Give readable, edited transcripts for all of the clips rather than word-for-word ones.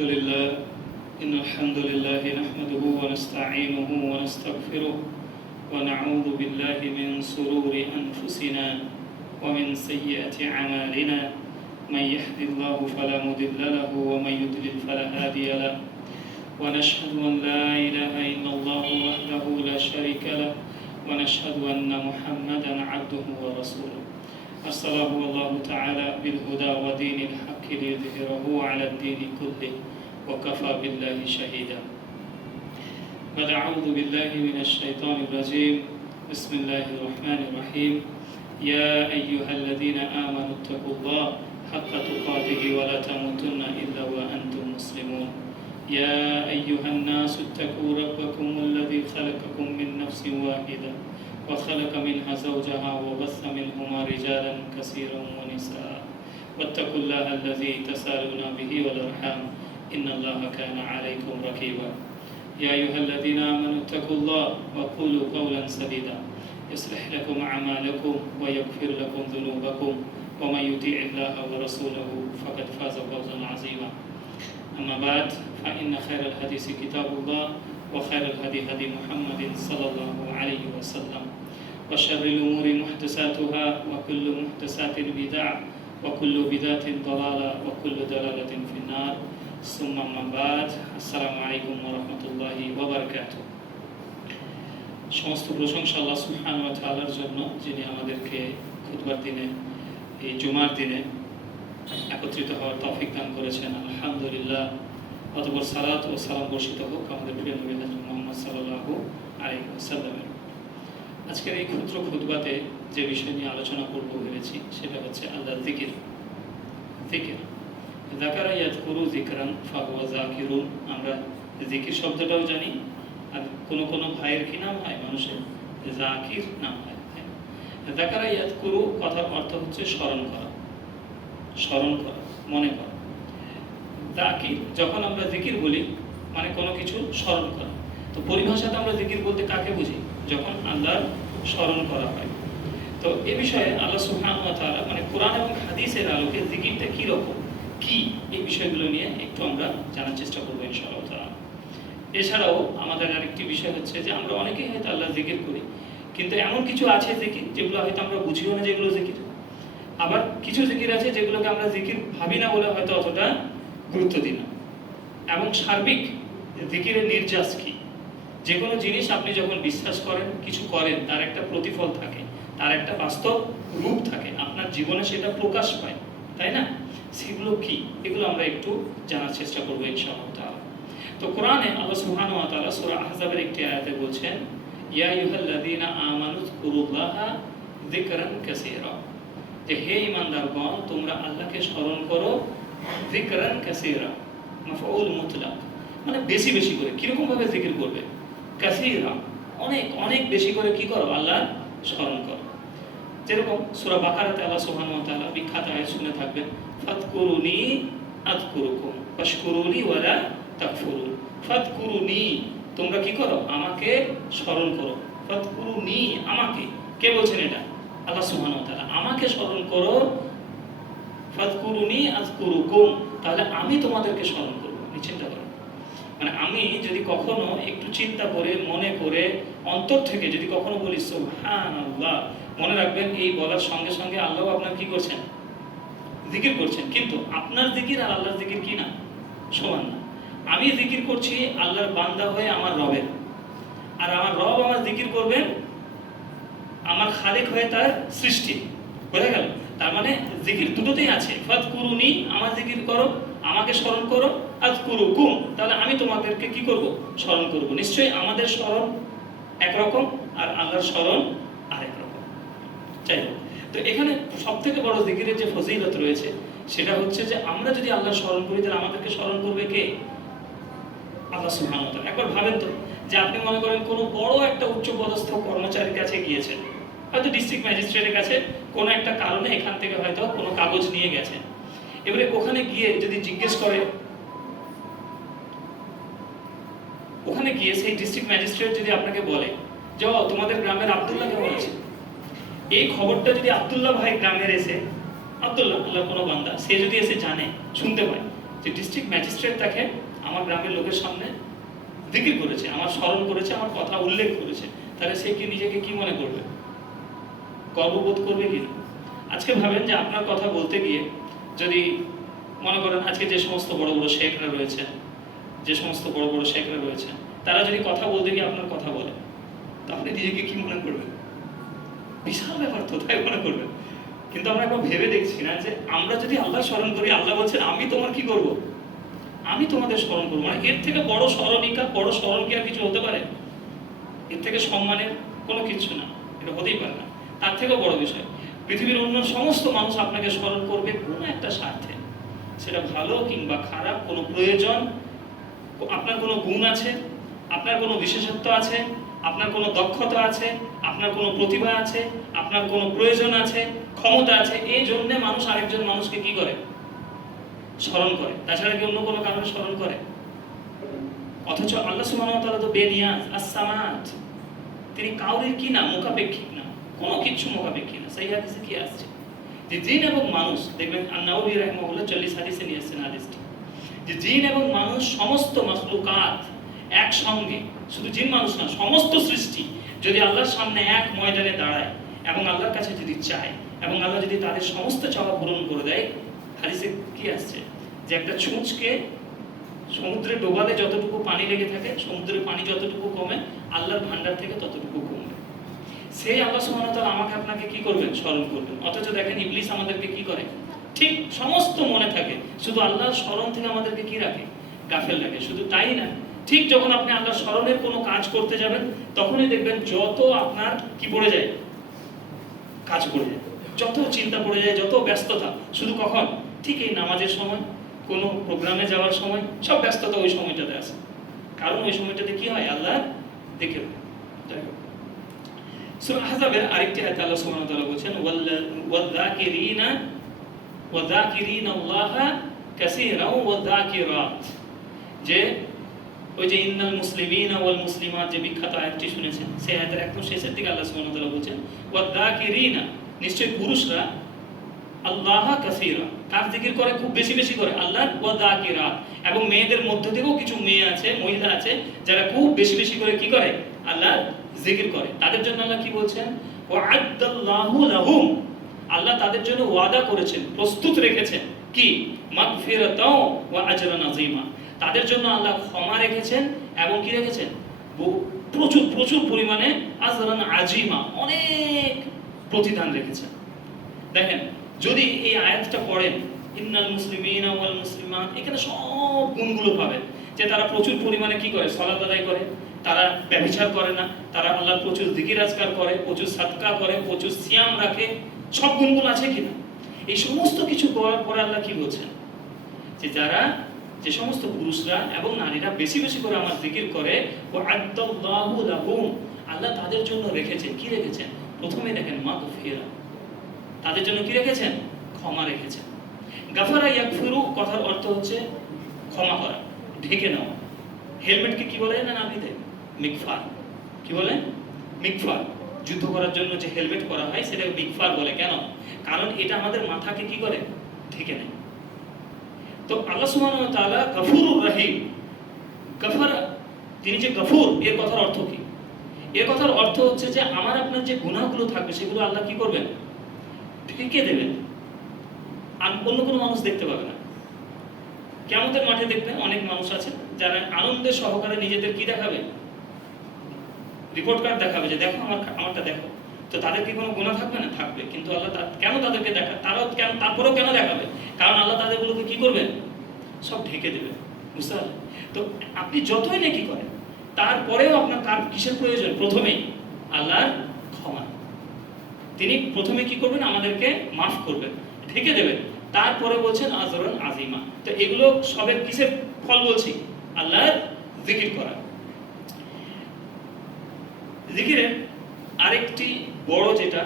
إن الحمد لله نحمده ونستعينه ونستغفره ونعوذ بالله من شرور أنفسنا ومن سيئات أعمالنا من يهد الله فلا مضل له ومن يضلل فلا هادي له ونشهد أن لا إله إلا الله وحده لا شريك له ونشهد أن محمدا عبده ورسوله أرسله الله تعالى بالهدى ودين الحق ليظهره على الدين كله وكفى بالله شهيدا. بعد أعوذ بالله من الشيطان الرجيم. بسم الله الرحمن الرحيم. يا أيها الذين آمنوا اتقوا الله حق تقاته ولا تموتن إلا وأنتم مسلمون. يا أيها الناس اتقوا ربكم الذي خلقكم من نفس واحدة وخلق منها زوجها وبث منهما رجالا كثيرا ونساء واتقوا الله الذي تساءلون به والأرحام إن الله كان عليكم رقيبا. يا أيها الذين آمنوا اتقوا الله وقولوا قولا سديدا يصلح لكم أعمالكم ويغفر لكم ذنوبكم ومن يطيع الله ورسوله فقد فاز فوزا عظيما. أما بعد فإن خير الحديث كتاب الله وخير الهدي هدي محمد صلى الله عليه وسلم وشر الأمور محدثاتها وكل محدثات بدعة وكل بدعة ضلالة وكل ضلالة في النار. ثم أما بعد السلام عليكم ورحمة الله وبركاته. সমস্ত প্রশংসা আল্লাহ সুবহানাহু ওয়া তাআলার জন্য, যিনি আমাদেরকে খুতবার দিনে, এই জুমার দিনে একত্রিত হওয়ার তৌফিক দান করেছেন। আলহামদুলিল্লাহ। অতঃপর সালাত ও সালাম বর্ষিত হোক আমাদের প্রিয় নবী হযরত মুহাম্মদ সাল্লাল্লাহু আলাইহি ওয়াসাল্লামের। আজকের এই ক্ষুদ্র খুতবাতে যে বিষয় নিয়ে আলোচনা করব ভেবেছি সেটা হচ্ছে আল্লাহর জিকির। জিকির যাকারা ইয়াযকুরু যিকরান ফাহুয়া যাকিরুন। আমরা জিকির শব্দটাও জানি, আর কোন ভাইয়ের কি নাম হয়, মানুষের জাকির নাম হয়। যাকারা ইয়াযকুরু কথার অর্থ হচ্ছে স্মরণ করা, স্মরণ করা, মনে করা। জাকির, যখন আমরা জিকির বলি মানে কোনো কিছু স্মরণ করা। তো পরিভাষাতে আমরা জিকির বলতে কাকে বুঝি? যখন আল্লাহর স্মরণ করা হয়। তো এ বিষয়ে আল্লাহ সুবহানাহু ওয়া তাআলা মানে কোরআন এবং হাদিসের আলোকে জিকিরটা কি রকম, কি, এই বিষয়গুলো নিয়ে একটু আমরা জানার চেষ্টা করবো ইনশাআল্লাহ তাআলা। এছাড়াও আমাদের আরেকটি বিষয় হচ্ছে যে আমরা অনেকেই হয়তো আল্লাহর জিকির করি, কিন্তু এমন কিছু আছে জিকির যেগুলো হয়তো আমরা বুঝিও না যেগুলো জিকির। আবার কিছু জিকির আছে যেগুলোকে আমরা জিকির ভাবি না বলে হয়তো অতটা গুরুত্ব দিই না। এবং সার্বিক জিকিরের নির্যাস কি? যে কোনো জিনিস আপনি যখন বিশ্বাস করেন, কিছু করেন, তার একটা প্রতিফল থাকে, তার একটা বাস্তব রূপ থাকে, আপনার জীবনে সেটা প্রকাশ পায়, তাই না? সেগুলো কি, এগুলো আমরা একটু জানার চেষ্টা করবো ইনশাআল্লাহ তাআলা। তো কোরআনে আল্লাহ সুবহানাহু ওয়া তাআলা সূরা আহজাবের একটি আয়াতে বলছেন, ইয়া আইয়ুহাল্লাযীনা আমানু যকুরুল্লাহা যিকরান কাসীরা, যে হে ঈমানদারগণ তোমরা আল্লাহকে স্মরণ করো, যিকরান কাসীরা মাফউল মুতলাক, মানে বেশি বেশি করে। কিরকম ভাবে জিকির করবে? কাসীরা, অনেক অনেক বেশি করে কি করো? আল্লাহর স্মরণ করো। যেরকম সূরা বাকারাতে আল্লাহ সুবহানাহু ওয়া তাআলা বিখ্যাত আয়াত শুনে থাকবেন, ফাযকুরুনি আযকুরুকুম ওয়াশকুরুলি ওয়ালা তাকফুরুন। ফাযকুরুনি, তোমরা কি করো? আমাকে স্মরণ করো। ফাযকুরুনি, আমাকে, কে বলছেন এটা? আল্লাহ সুবহানাহু ওয়া তাআলা। আমাকে স্মরণ করো, ফাযকুরুনি আযকুরুকুম, তাহলে আমি তোমাদেরকে স্মরণ করব। চিন্তা করো, মানে আমি যদি কখনো একটু চিন্তা করে, মনে করে, অন্তর থেকে যদি কখনো বলি সুবহানাল্লাহ, মনে রাখবেন এই বলার সঙ্গে সঙ্গে আল্লাহ আপনার কি করছেন? জিকির করছেন। কিন্তু আপনার জিকির আর আল্লাহর জিকির কি না? সমান না। আমি জিকির করছি আল্লাহর বান্দা হয়ে আমার রবের, আর আমার রব আমার জিকির করবেন আমার খালিক হয়ে তার সৃষ্টি। বোঝা গেল? তার মানে জিকির দুটোতেই আছে। ফাযকুরুনি, আমার জিকির করো, আমাকে স্মরণ করো, আযকুরুকুম, তাহলে আমি তোমাদেরকে কি করব? স্মরণ করব। নিশ্চয়ই আমাদের স্মরণ একরকম আর আল্লাহর স্মরণ আরেক রকম। যাই হোক, তো এখানে সবথেকে বড় জিকিরের যে ফজিলত রয়েছে সেটা হচ্ছে যে আমরা যদি আল্লাহর স্মরণ করি তাহলে আমাদেরকে স্মরণ করবে কে? আল্লাহ সুবহানাহু ওয়া তাআলা। একবার ভাবেন তো, যে আপনি মনে করেন কোনো বড় একটা উচ্চপদস্থ কর্মচারীর কাছে গিয়েছেন, হয়তো ডিস্ট্রিক্ট ম্যাজিস্ট্রেটের কাছে কোনো একটা কারণে এখান থেকে হয়তো কোনো কাগজ নিয়ে গেছেন। এবারে ওখানে গিয়ে যদি জিজ্ঞেস করে, ওখানে গিয়ে সেই ডিস্ট্রিক্ট ম্যাজিস্ট্রেট যদি আপনাকে বলে যে তোমাদের গ্রামের আব্দুল্লাহ কেমন আছে, এই খবরটা যদি আব্দুল্লাহ ভাই গ্রামের এসে, আব্দুল্লাহ আল্লাহর কোনো বান্দা, সে যদি এসে জানে, শুনতে পায় যে ডিস্ট্রিক্ট ম্যাজিস্ট্রেট তাকে আমার গ্রামের লোকের সামনে জিকির করেছে, আমার স্মরণ করেছে, আমার কথা উল্লেখ করেছে, তাহলে সে কি নিজেকে কি মনে করবে? গর্ববোধ করবে কিনা? আজকে ভাবেন যে আপনার কথা বলতে গিয়ে যদি মনে করেন আজকে যে সমস্ত বড় বড় শেখরা রয়েছে, তারা যদি কথা বলতে গিয়ে আপনার কথা বলে, তাহলে নিজেকে কি মনে করবেন? বিশাল ব্যাপার তো, তাই মনে করবেন। কিন্তু আমরা একবার ভেবে দেখছি না যে আমরা যদি আল্লাহ স্মরণ করি, আল্লাহ বলছেন আমি তোমার কি করব? আমি তোমাদের স্মরণ করবো। মানে এর থেকে বড় স্মরণিকা, বড় স্মরণ কি আর কিছু হতে পারে? এর থেকে সম্মানের কোনো কিছু না, এটা হতেই পারে না। তার থেকেও বড় বিষয়, পৃথিবীর অন্য সমস্ত মানুষ আপনাকে স্মরণ করবে কোনো একটা স্বার্থে, সেটা ভালো কিংবা খারাপ, কোনো প্রয়োজন, আপনার কোনো গুণ আছে, আপনার কোনো বিশেষত্ব আছে, আপনার কোনো দক্ষতা আছে, আপনার কোনো প্রতিভা আছে, আপনার কোনো প্রয়োজন আছে, ক্ষমতা আছে, এই জন্যে মানুষ আরেকজন মানুষকে কি করে? স্মরণ করে। তাছাড়া কি অন্য কোনো কারণে স্মরণ করে? অথচ আল্লাহ সুবহানাহু ওয়া তাআলা তো বেনিয়াজ, আস-সামাদ, তিনি কাউরির কি না, মুখাপেক্ষিক না, কোনো কিছু মুখাপেক্ষী না। সেই হাদিসে কি আসছে যে জিন এবং মানুষ, দেখবেন আন-নাওয়ী রাহিমাহুল্লাহ 40 হাদিসে নিয়ে আসছেন হাদিসটি, যে জিন এবং মানুষ সমস্ত মাখলুকাত একসঙ্গে, শুধু জিন মানুষ না, সমস্ত সৃষ্টি যদি আল্লাহর সামনে এক ময়দানে দাঁড়ায় এবং আল্লাহর কাছে যদি চায় এবং আল্লাহ যদি তাদের সমস্ত চাওয়া পূরণ করে দেয়, হাদিসে কি আসছে যে একটা ছুঁচকে সমুদ্রে ডোবালে যতটুকু পানি লেগে থাকে, সমুদ্রের পানি যতটুকু কমে, আল্লাহর ভান্ডার থেকে ততটুকু কমবে। সেই আল্লাহ সুবহানাহু ওয়া তাআলা আমাকে আপনাকে কি করবেন? স্মরণ করবেন। অথচ দেখেন ইবলিস আমাদেরকে কি করে? ঠিক সমস্ত মনে থাকে, শুধু আল্লাহর স্মরণ থেকে আমাদেরকে কি রাখে? গাফেল রাখে। শুধু তাই না, ঠিক যখন আপনি আল্লাহর স্মরণের কোনো কাজ করতে যাবেন, তখনই দেখবেন যত আপনার কি পড়ে যায়? কাজ পড়ে যায়, যত চিন্তা পড়ে যায়, যত ব্যস্ততা। শুধু কখন? ঠিক এই নামাজের সময়, কোনো প্রোগ্রামে যাওয়ার সময়, সব ব্যস্ততা ওই সময়টাতে আসে। কারণ ওই সময়টাতে কি হয়? আল্লাহ দেখে। সূরা আহজাবের আরেকটি আয়াতে আল্লাহ সুবহানাহু ওয়া তাআলা বলেছেন ওয়াযাকিরিনাল্লাহা কাসীরাও ওয়াযাকিরাত, যে ওই যে ইন্নাল মুসলিমিনা ওয়াল মুসলিমাত, যে বিখ্যাত আয়াতটি শুনেছেন, সেই আয়াতের একদম শেষের দিকে আল্লাহ সুবহানাহু ওয়া তাআলা বলেছেন ওয়াযাকিরিনা, নিশ্চয়ই পুরুষরা, আল্লাহ কাসীরা, কার জিকির করে? খুব বেশি বেশি করে, আল্লাহ। ওয়াযাকিরাত, এবং মেয়েদের মধ্য থেকেও কিছু মেয়ে আছে, মহিলা আছে, যারা খুব বেশি বেশি করে কি করে? আল্লাহ জিকির করে। তাদের জন্য আল্লাহ কি বলছেন? ওয়া'আদাল্লাহু লাহুম, আল্লাহ তাদের জন্য ওয়াদা করেছেন, প্রস্তুত রেখেছেন কি? মাগফিরাতাও ওয়া আজরান আযীমা, তাদের জন্য আল্লাহ ক্ষমা রেখেছেন এবং কি রেখেছেন? প্রচুর প্রচুর পরিমাণে আজরান আযীমা, অনেক প্রতিদান রেখেছেন। দেখেন, যদি এই আয়াতটা পড়েন, ইন্নাল মুসলিমিনা ওয়াল মুসলিমাত, এখানে সব গুণগুলো পাবেন, যে তারা প্রচুর পরিমাণে কি করে? সালাত আদায় করে, তারা ব্যভিচার করে না, তারা আল্লাহর প্রচুর জিকির আজকার করে, প্রচুর সাদকা করে, প্রচুর সিয়াম রাখে, সব গুণগুলো আছে কিনা? এই সমস্ত কিছু করার পরে আল্লাহ কি বলছেন? যে যারা, যে সমস্ত পুরুষরা এবং নারীরা বেশি বেশি করে আমার জিকির করে, ওয়া'আদাল্লাহু লাহুম, আল্লাহ তাদের জন্য রেখেছেন কি? রেখেছেন প্রথমে দেখেন মাগফিরা, তাদের জন্য কি রেখেছেন? ক্ষমা রেখেছেন। গাফারা ইয়াগফিরু কথার অর্থ হচ্ছে ক্ষমা করা, ঢেকে নেওয়া। হেলমেটকে কি বলে না আরবিতে? মিগফার। কি বলে? মিগফার। যুদ্ধ করার জন্য যে হেলমেট করা হয় সেটাকে মিগফার বলে। কেন? কারণ এটা আমাদের মাথাকে কি করে? ঢেকে নেয়। তো আল্লাহ সুবহানাহু ওয়া তাআলা গফুরুর রহিম, গফার, তিনি যে গফুর, এর কথার অর্থ কি? এর কথার অর্থ হচ্ছে যে আমার আপনার যে গুনাহগুলো থাকবে সেগুলো আল্লাহ কি করবেন? ঢেকে দেবেন, আর অন্য কোনো মানুষ দেখতে পাবে না। কিয়ামতের মাঠে দেখবেন অনেক মানুষ আছে যারা আনন্দের সহকারে নিজেদের কি দেখাবে? রিপোর্ট কার্ড দেখাবে, যে দেখো আমারটা দেখো। তো তাদের কি কোনো গুনাহ থাকবে না? থাকবে। কিন্তু আল্লাহ কেন তাদেরকে দেখা, তারপরেও কেন দেখাবে? কারণ আল্লাহ তাদেরগুলোকে কি করবেন? সব ঢেকে দেবেন। বুঝতে পারলেন? তো আপনি যতই নেকি করেন, তারপরেও আপনার কার কিসের প্রয়োজন? প্রথমেই আল্লাহর ক্ষমা। তিনি প্রথমে কি করবেন? আমাদেরকে মাফ করবেন, ঢেকে দেবেন। তারপরে বলছেন আজরান আযীমা। তো এগুলো সবের কিসের ফল বলছি? আল্লাহর জিকির করা। জিকিরের আরেকটি বড় যেটা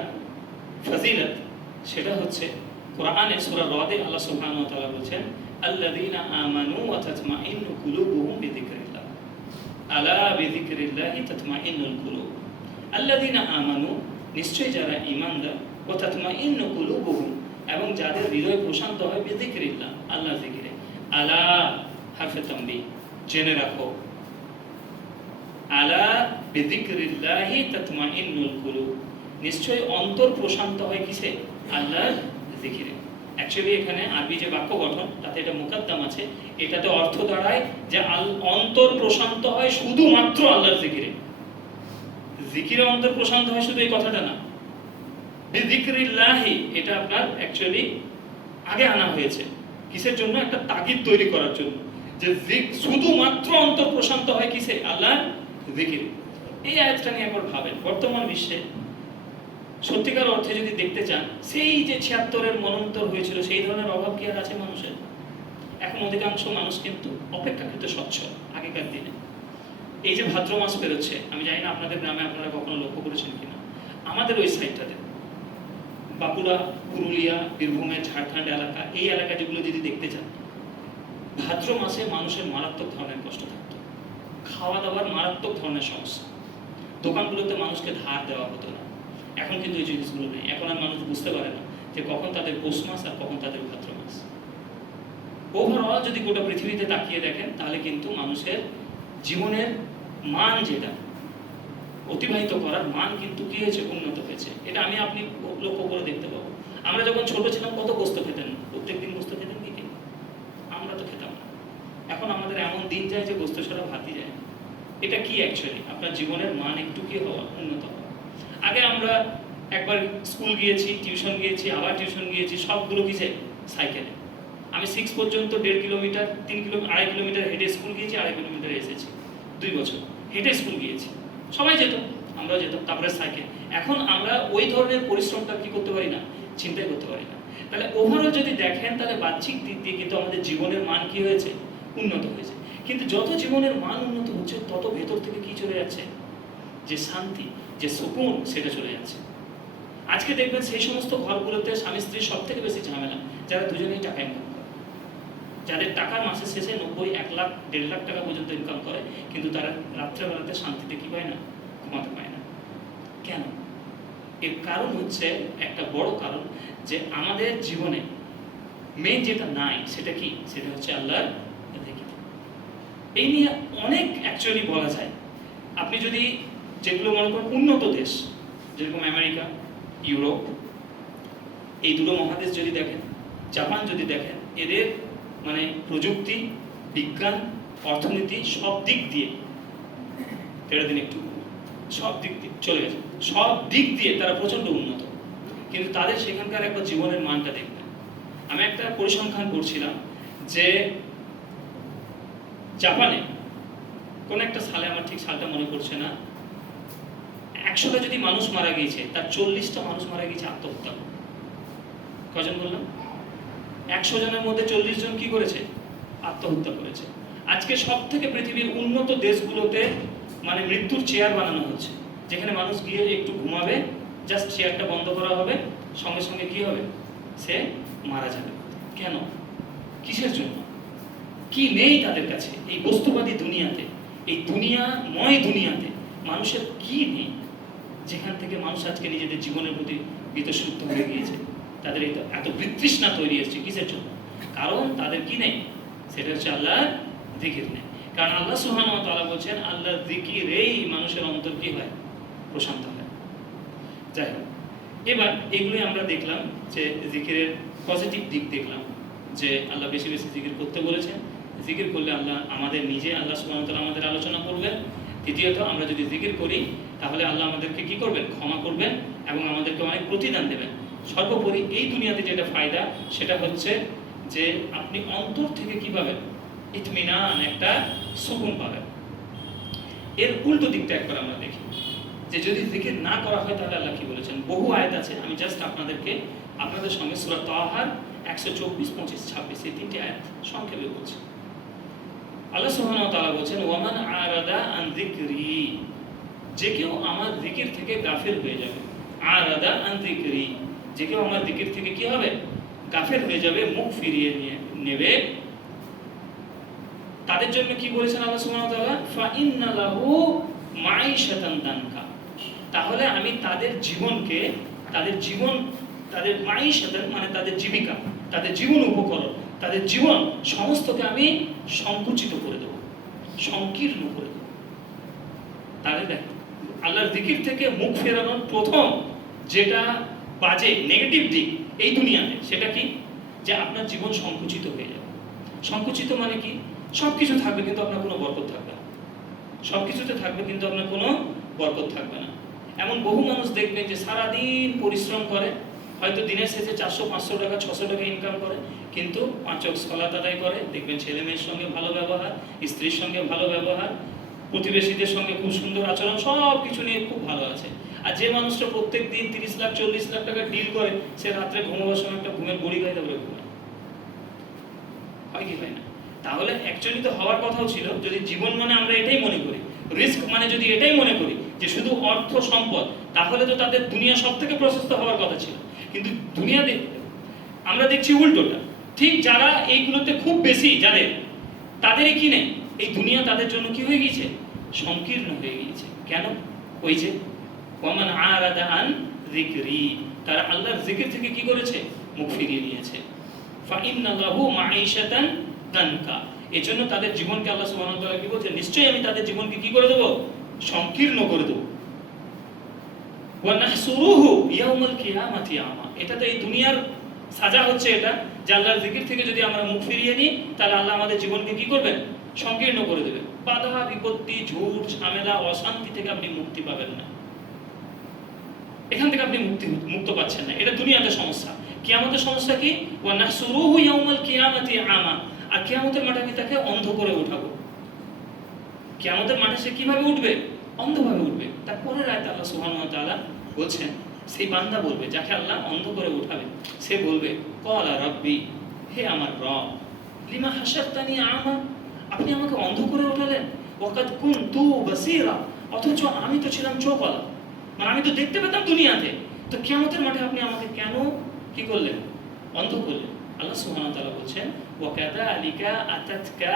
ফজিলত, সেটা হচ্ছে কোরআনে সূরা রদে আল্লাহ সুবহানাহু ওয়া তাআলা বলেছেন আল্লাযীনা আমানু ওয়া তাতমাইন্নু কুলুবুহুম বিযিকরিল্লাহ, আলা বিযিকরিল্লাহি তাতমাইন্নুল কুলুব। আল্লাযীনা আমানু, নিশ্চয়ই যারা ঈমানদার, ওয়া তাতমাইন্নু কুলুবুহুম, এবং যাদের হৃদয় প্রশান্ত হয় বিযিকরিল্লাহ, আল্লাহর জিকিরে। আলা হারফে তানবীহ, জেনে রাখো, আলা বিযিকরিল্লাহি তাতমাইন্নুল কুলুব, নিশ্চয়ই অন্তর প্রশান্ত হয় কিসে? আল্লাহর জিকিরে। অ্যাকচুয়ালি এখানে আরবি যে বাক্য গঠন তাতে এটা মুকাদ্দাম আছে, এটাতে অর্থ দাঁড়ায় যে অন্তর প্রশান্ত হয় শুধুমাত্র আল্লাহর জিকিরে। জিকিরে অন্তর প্রশান্ত হয় শুধু এই কথাটা না, বিযিকরিল্লাহি এটা আপনার অ্যাকচুয়ালি আগে আনা হয়েছে কিসের জন্য? একটা তাগিদ তৈরি করার জন্য, যে শুধুমাত্র অন্তর প্রশান্ত হয় কিসে? আল্লাহর জিকিরে। এই আয়াতটা নিয়ে একবার ভাবেন, বর্তমান বিশ্বে সত্যিকার অর্থে যদি দেখতে চান, সেই যে ৭৬-এর মনন্তর হয়েছিল সেই ধরনের অভাব কি আর আছে মানুষের? এখন অধিকাংশ মানুষ কিন্তু অপেক্ষাকৃত সচ্ছল আগেকার দিনে। এই যে ভাদ্র মাস বেরোচ্ছে, আমি জানি না আপনাদের গ্রামে আপনারা কখনো লক্ষ্য করেছেন কিনা, আমাদের ওই সাইডটাতে বাঁকুড়া, পুরুলিয়া, বীরভূমের ঝাড়খণ্ড এলাকা, এই এলাকা যেগুলো যদি দেখতে চান, ভাদ্র মাসে মানুষের মারাত্মক ধরনের কষ্ট থাকতো, খাওয়া দাওয়ার মারাত্মক ধরনের সমস্যা, দোকানগুলোতে মানুষকে ধার দেওয়া হতো না। এখন কিন্তু এই জিনিসগুলো নেই, এখন আর মানুষ বুঝতে পারে না যে কখন তাদের পৌষ মাস আর কখন তাদের ভাদ্র মাস। ওভারঅল যদি গোটা পৃথিবীতে তাকিয়ে দেখেন, তাহলে কিন্তু মানুষের জীবনের মান, যেটা অতিবাহিত করার মান কিন্তু কি হয়েছে? উন্নত হয়েছে। এটা আমি আপনি লক্ষ্য করে দেখতে পাবো। আমরা যখন ছোট ছিলাম কত গোস্ত খেতেন, প্রত্যেকদিন গোস্ত খেতেন কি? আমরা তো খেতাম না। এখন আমাদের এমন দিন যায় যে গোস্ত ছাড়া ভাতই যায়। এটা কি অ্যাকচুয়ালি? আপনার জীবনের মান একটু কি হওয়া, উন্নত হওয়া। আগে আমরা একবার স্কুল গিয়েছি, টিউশন গিয়েছি, আবার টিউশন গিয়েছি, সবগুলো কিসে? সাইকেলে। আমি 6 পর্যন্ত 1.5 কিলোমিটার, 3 কিলোমিটার, 2.5 কিলোমিটার হেঁটে স্কুল গিয়েছি, 2.5 কিলোমিটার এসেছি। 2 বছর হেঁটে স্কুল গিয়েছি, সবাই যেত, আমরাও যেতাম। তারপরে সাইকেল। এখন আমরা ওই ধরনের পরিশ্রমটা কি করতে পারি না, চিন্তাই করতে পারি না। তাহলে ওভারঅল যদি দেখেন, তাহলে বাহ্যিক দিক দিয়ে কিন্তু আমাদের জীবনের মান কি হয়েছে? উন্নত হয়েছে। কিন্তু যত জীবনের মান উন্নত হচ্ছে, তত ভেতর থেকে কি চলে যাচ্ছে? যে শান্তি, যে সুকুন, সেটা চলে যাচ্ছে। আজকে দেখবেন সেই সমস্ত ঘরগুলোতে স্বামী স্ত্রীর সব থেকে বেশি ঝামেলা যারা দুজনেই টাকা ইনকাম করে, যাদের টাকা মাসের শেষে 90, 1 লাখ, 1.5 লাখ টাকা পর্যন্ত ইনকাম করে, কিন্তু তারা রাত্রেবেলাতে শান্তিতে কি পায় না? ঘুমাতে পায় না। কেন? এর কারণ হচ্ছে, একটা বড় কারণ, যে আমাদের জীবনে মেন যেটা নাই সেটা কি? সেটা হচ্ছে আল্লাহর জিকির। এই নিয়ে অনেক অ্যাকচুয়ালি বলা যায়। আপনি যদি যেগুলো মনে করেন উন্নত দেশ, যেরকম আমেরিকা, ইউরোপ, এই দুটো মহাদেশ যদি দেখেন, জাপান যদি দেখেন, এদের মানে প্রযুক্তি, বিজ্ঞান, অর্থনীতি সব দিক দিয়ে, দিন একটু সব দিক দিয়ে চলে গেছে, সব দিক দিয়ে তারা প্রচন্ড উন্নত। কিন্তু তাদের সেখানকার একবার জীবনের মানটা দেখবেন। আমি একটা পরিসংখ্যান করছিলাম যে জাপানে কোন একটা সালে, আমার ঠিক সালটা মনে পড়ছে না, 100টা যদি মানুষ মারা গিয়েছে, তার 40টা মানুষ মারা গিয়েছে আত্মহত্যা। কজন বললাম? 100 জনের মধ্যে 40 জন কি করেছে? আত্মহত্যা করেছে। আজকে সব থেকে পৃথিবীর উন্নত দেশগুলোতে মানে মৃত্যুর চেয়ার বানানো হচ্ছে, যেখানে মানুষ গিয়ে একটু ঘুমাবে, জাস্ট চেয়ারটা বন্ধ করা হবে, সঙ্গে সঙ্গে কি হবে? সে মারা যাবে। কেন? কিসের জন্য? কি নেই তাদের কাছে এই বস্তুবাদী দুনিয়াতে, এই দুনিয়াময় দুনিয়াতে মানুষের কি নেই, যেখান থেকে মানুষ আজকে নিজেদের জীবনের প্রতি বিতৃষ্ণ হয়ে গিয়েছে? তাদের এত বিতৃষ্ণা তৈরি হচ্ছে কিসের জন্য? কারণ তাদের কি নেই? সেটা হচ্ছে আল্লাহর জিকির নেই। কারণ আল্লাহ সুবহানাহু ওয়া তাআলা বলছেন, আল্লাহর জিকিরেই মানুষের অন্তর কি হয়? প্রশান্ত হয়। যাই হোক, এবার এগুলোই আমরা দেখলাম যে জিকিরের পজিটিভ দিক দেখলাম, যে আল্লাহ বেশি বেশি জিকির করতে বলেছেন। জিকির করলে আল্লাহ আমাদের নিজে, আল্লাহ সুবহানাহু ওয়া তাআলা আমাদের আলোচনা করবেন। দ্বিতীয়ত, আমরা যদি জিকির করি তাহলে আল্লাহ আমাদেরকে কি করবেন? ক্ষমা করবেন এবং আমাদেরকে অনেক প্রতিদান দেবেন। সর্বোপরি এই দুনিয়াতে যেটা ফায়দা, সেটা হচ্ছে যে আপনি অন্তর থেকে কি পাবেন? ইতমিনান, একটা সুকুন পাবেন। এর উল্টো দিকটা একবার আমরা দেখি, যে যদি জিকির না করা হয় তাহলে আল্লাহ কি বলেছেন? বহু আয়াত আছে, আমি জাস্ট আপনাদের সঙ্গে সূরা তাহার 124, 25, 26 এই 3টি আয়াত সংক্ষেপে বলছি। আল্লাহ সুবহানাহু ওয়া তাআলা বলেন, ওয়ামান আরাদা আন যিকরি, যে কেউ আমার জিকির থেকে গাফিল হয়ে যাবে। আরাদা আন যিকরি, যে কেউ আমার জিকির থেকে কি হবে? গাফিল হয়ে যাবে, মুখ ফিরিয়ে নেবে। তাদের জন্য কি বলেছেন আল্লাহ সুবহানাহু ওয়া তাআলা? ফা ইন্না লাহু মাঈশাতান দানকা, তাহলে আমি তাদের জীবনকে, তাদের মাঈশাতান মানে তাদের জীবিকা, তাদের জীবন উপকরণ, তাদের জীবন সমস্তকে আমি সংকুচিত করে দেবো, সংকীর্ণ করে দেবো। তাহলে দেখ, আল্লাহর জিকির থেকে মুখ ফেরানোর প্রথম যেটা বাজে নেগেটিভ দিক এই দুনিয়াতে, সেটা কি? যে আপনার জীবন সংকুচিত হয়ে যাবে। সংকুচিত মানে কি? সবকিছু থাকবে কিন্তু আপনার কোনো বরকত থাকবে না। সবকিছুতে থাকবে কিন্তু আপনার কোনো বরকত থাকবে না। এমন বহু মানুষ দেখবেন যে সারাদিন পরিশ্রম করে, হয়তো দিনের শেষে 400-500 টাকা 600 টাকা ইনকাম করে, কিন্তু 5 ওয়াক্ত সালাত আদায় করে, দেখবেন ছেলে মেয়ের সঙ্গে ভালো ব্যবহার, স্ত্রীর সঙ্গে ভালো ব্যবহার, প্রতিবেশীদের সঙ্গে খুব সুন্দর আচরণ, সব কিছু নিয়ে খুব ভালো আছে। আর যে মানুষটা প্রত্যেক দিন 30 লাখ 40 লাখ টাকা ডিল করে, সে রাত্রে ঘুমাবার সময় একটা ঘুমের বড়ি গায়ে দেবে, ঘুমায়। হয় কি হয় না? তাহলে অ্যাকচুয়ালি তো হওয়ার কথাও ছিল, যদি জীবন মানে আমরা এটাই মনে করি, রিস্ক মানে যদি এটাই মনে করি যে শুধু অর্থ সম্পদ, তাহলে তো তাদের দুনিয়া সব থেকে প্রশস্ত হওয়ার কথা ছিল। কিন্তু দুনিয়া আমরা দেখছি উল্টোটা। ঠিক যারা এইগুলোতে খুব বেশি যাদের, তাদেরই কি নেই, এই দুনিয়া তাদের জন্য কি হয়ে গিয়েছে? সংকীর্ণ হয়ে গিয়েছে। কেন? ওই যে ওয়ামান আরাদা আন যিকরি, তারা আল্লাহর জিকির থেকে কি করেছে? মুখ ফিরিয়ে নিয়েছে। ফাইন্না লাহু মাঈশাতান দানকা, এজন্য তাদের জীবনকে আল্লাহ সুবহানাহু ওয়া তাআলা কি বলছেন? নিশ্চয়ই আমি তাদের জীবনকে কি করে দেব? সংকীর্ণ করে দেব। ওয়া নাহসুরুহু ইয়াউমাল কিয়ামাতি আমা, এটা তো এই দুনিয়ার সাজা হচ্ছে এটা, যে আল্লাহর জিকির থেকে যদি আমরা মুখ ফিরিয়ে নিই, তাহলে আল্লাহ আমাদের জীবনকে কি করবেন? সংকীর্ণ করে দেবেন। বাধা বিপত্তি, ঝুট ঝামেলা, অশান্তি থেকে আপনি মুক্তি পাবেন না। এখান থেকে আপনি মুক্ত পাচ্ছেন না। এটা দুনিয়াতে সমস্যা। কিয়ামতের সমস্যা কি? ওয়া নাহসুরুহু ইয়াউমাল কিয়ামাতি আমা, আর কিয়ামতের মাঠে আমি তাকে অন্ধ করে উঠাবো। কিয়ামতের মাঠে সে কিভাবে উঠবে? অন্ধভাবে উঠবে। তারপরের আয়াতে আল্লাহ সুবহানাহু ওয়া তাআলা বলছেন, সেই বান্দা বলবে, যাকে আল্লাহ অন্ধ করে উঠাবে, সে বলবে ক্বালা রাব্বি, হে আমার রব, লিমা হাশারতানি আমা, আপনি আমাকে অন্ধ করে উঠালেন, ওয়াকাদ কুনতু বাসীরা, অথচ আমি তো ছিলাম চোখওয়ালা, মানে আমি তো দেখতে পেতাম দুনিয়াতে, তো কিয়ামতের মাঠে আপনি আমাকে কেন কি করলেন? অন্ধ করলেন। আল্লাহ সুবহানাহু ওয়া তাআলা বলছেন, ওয়া কাযালিকা আতাতকা,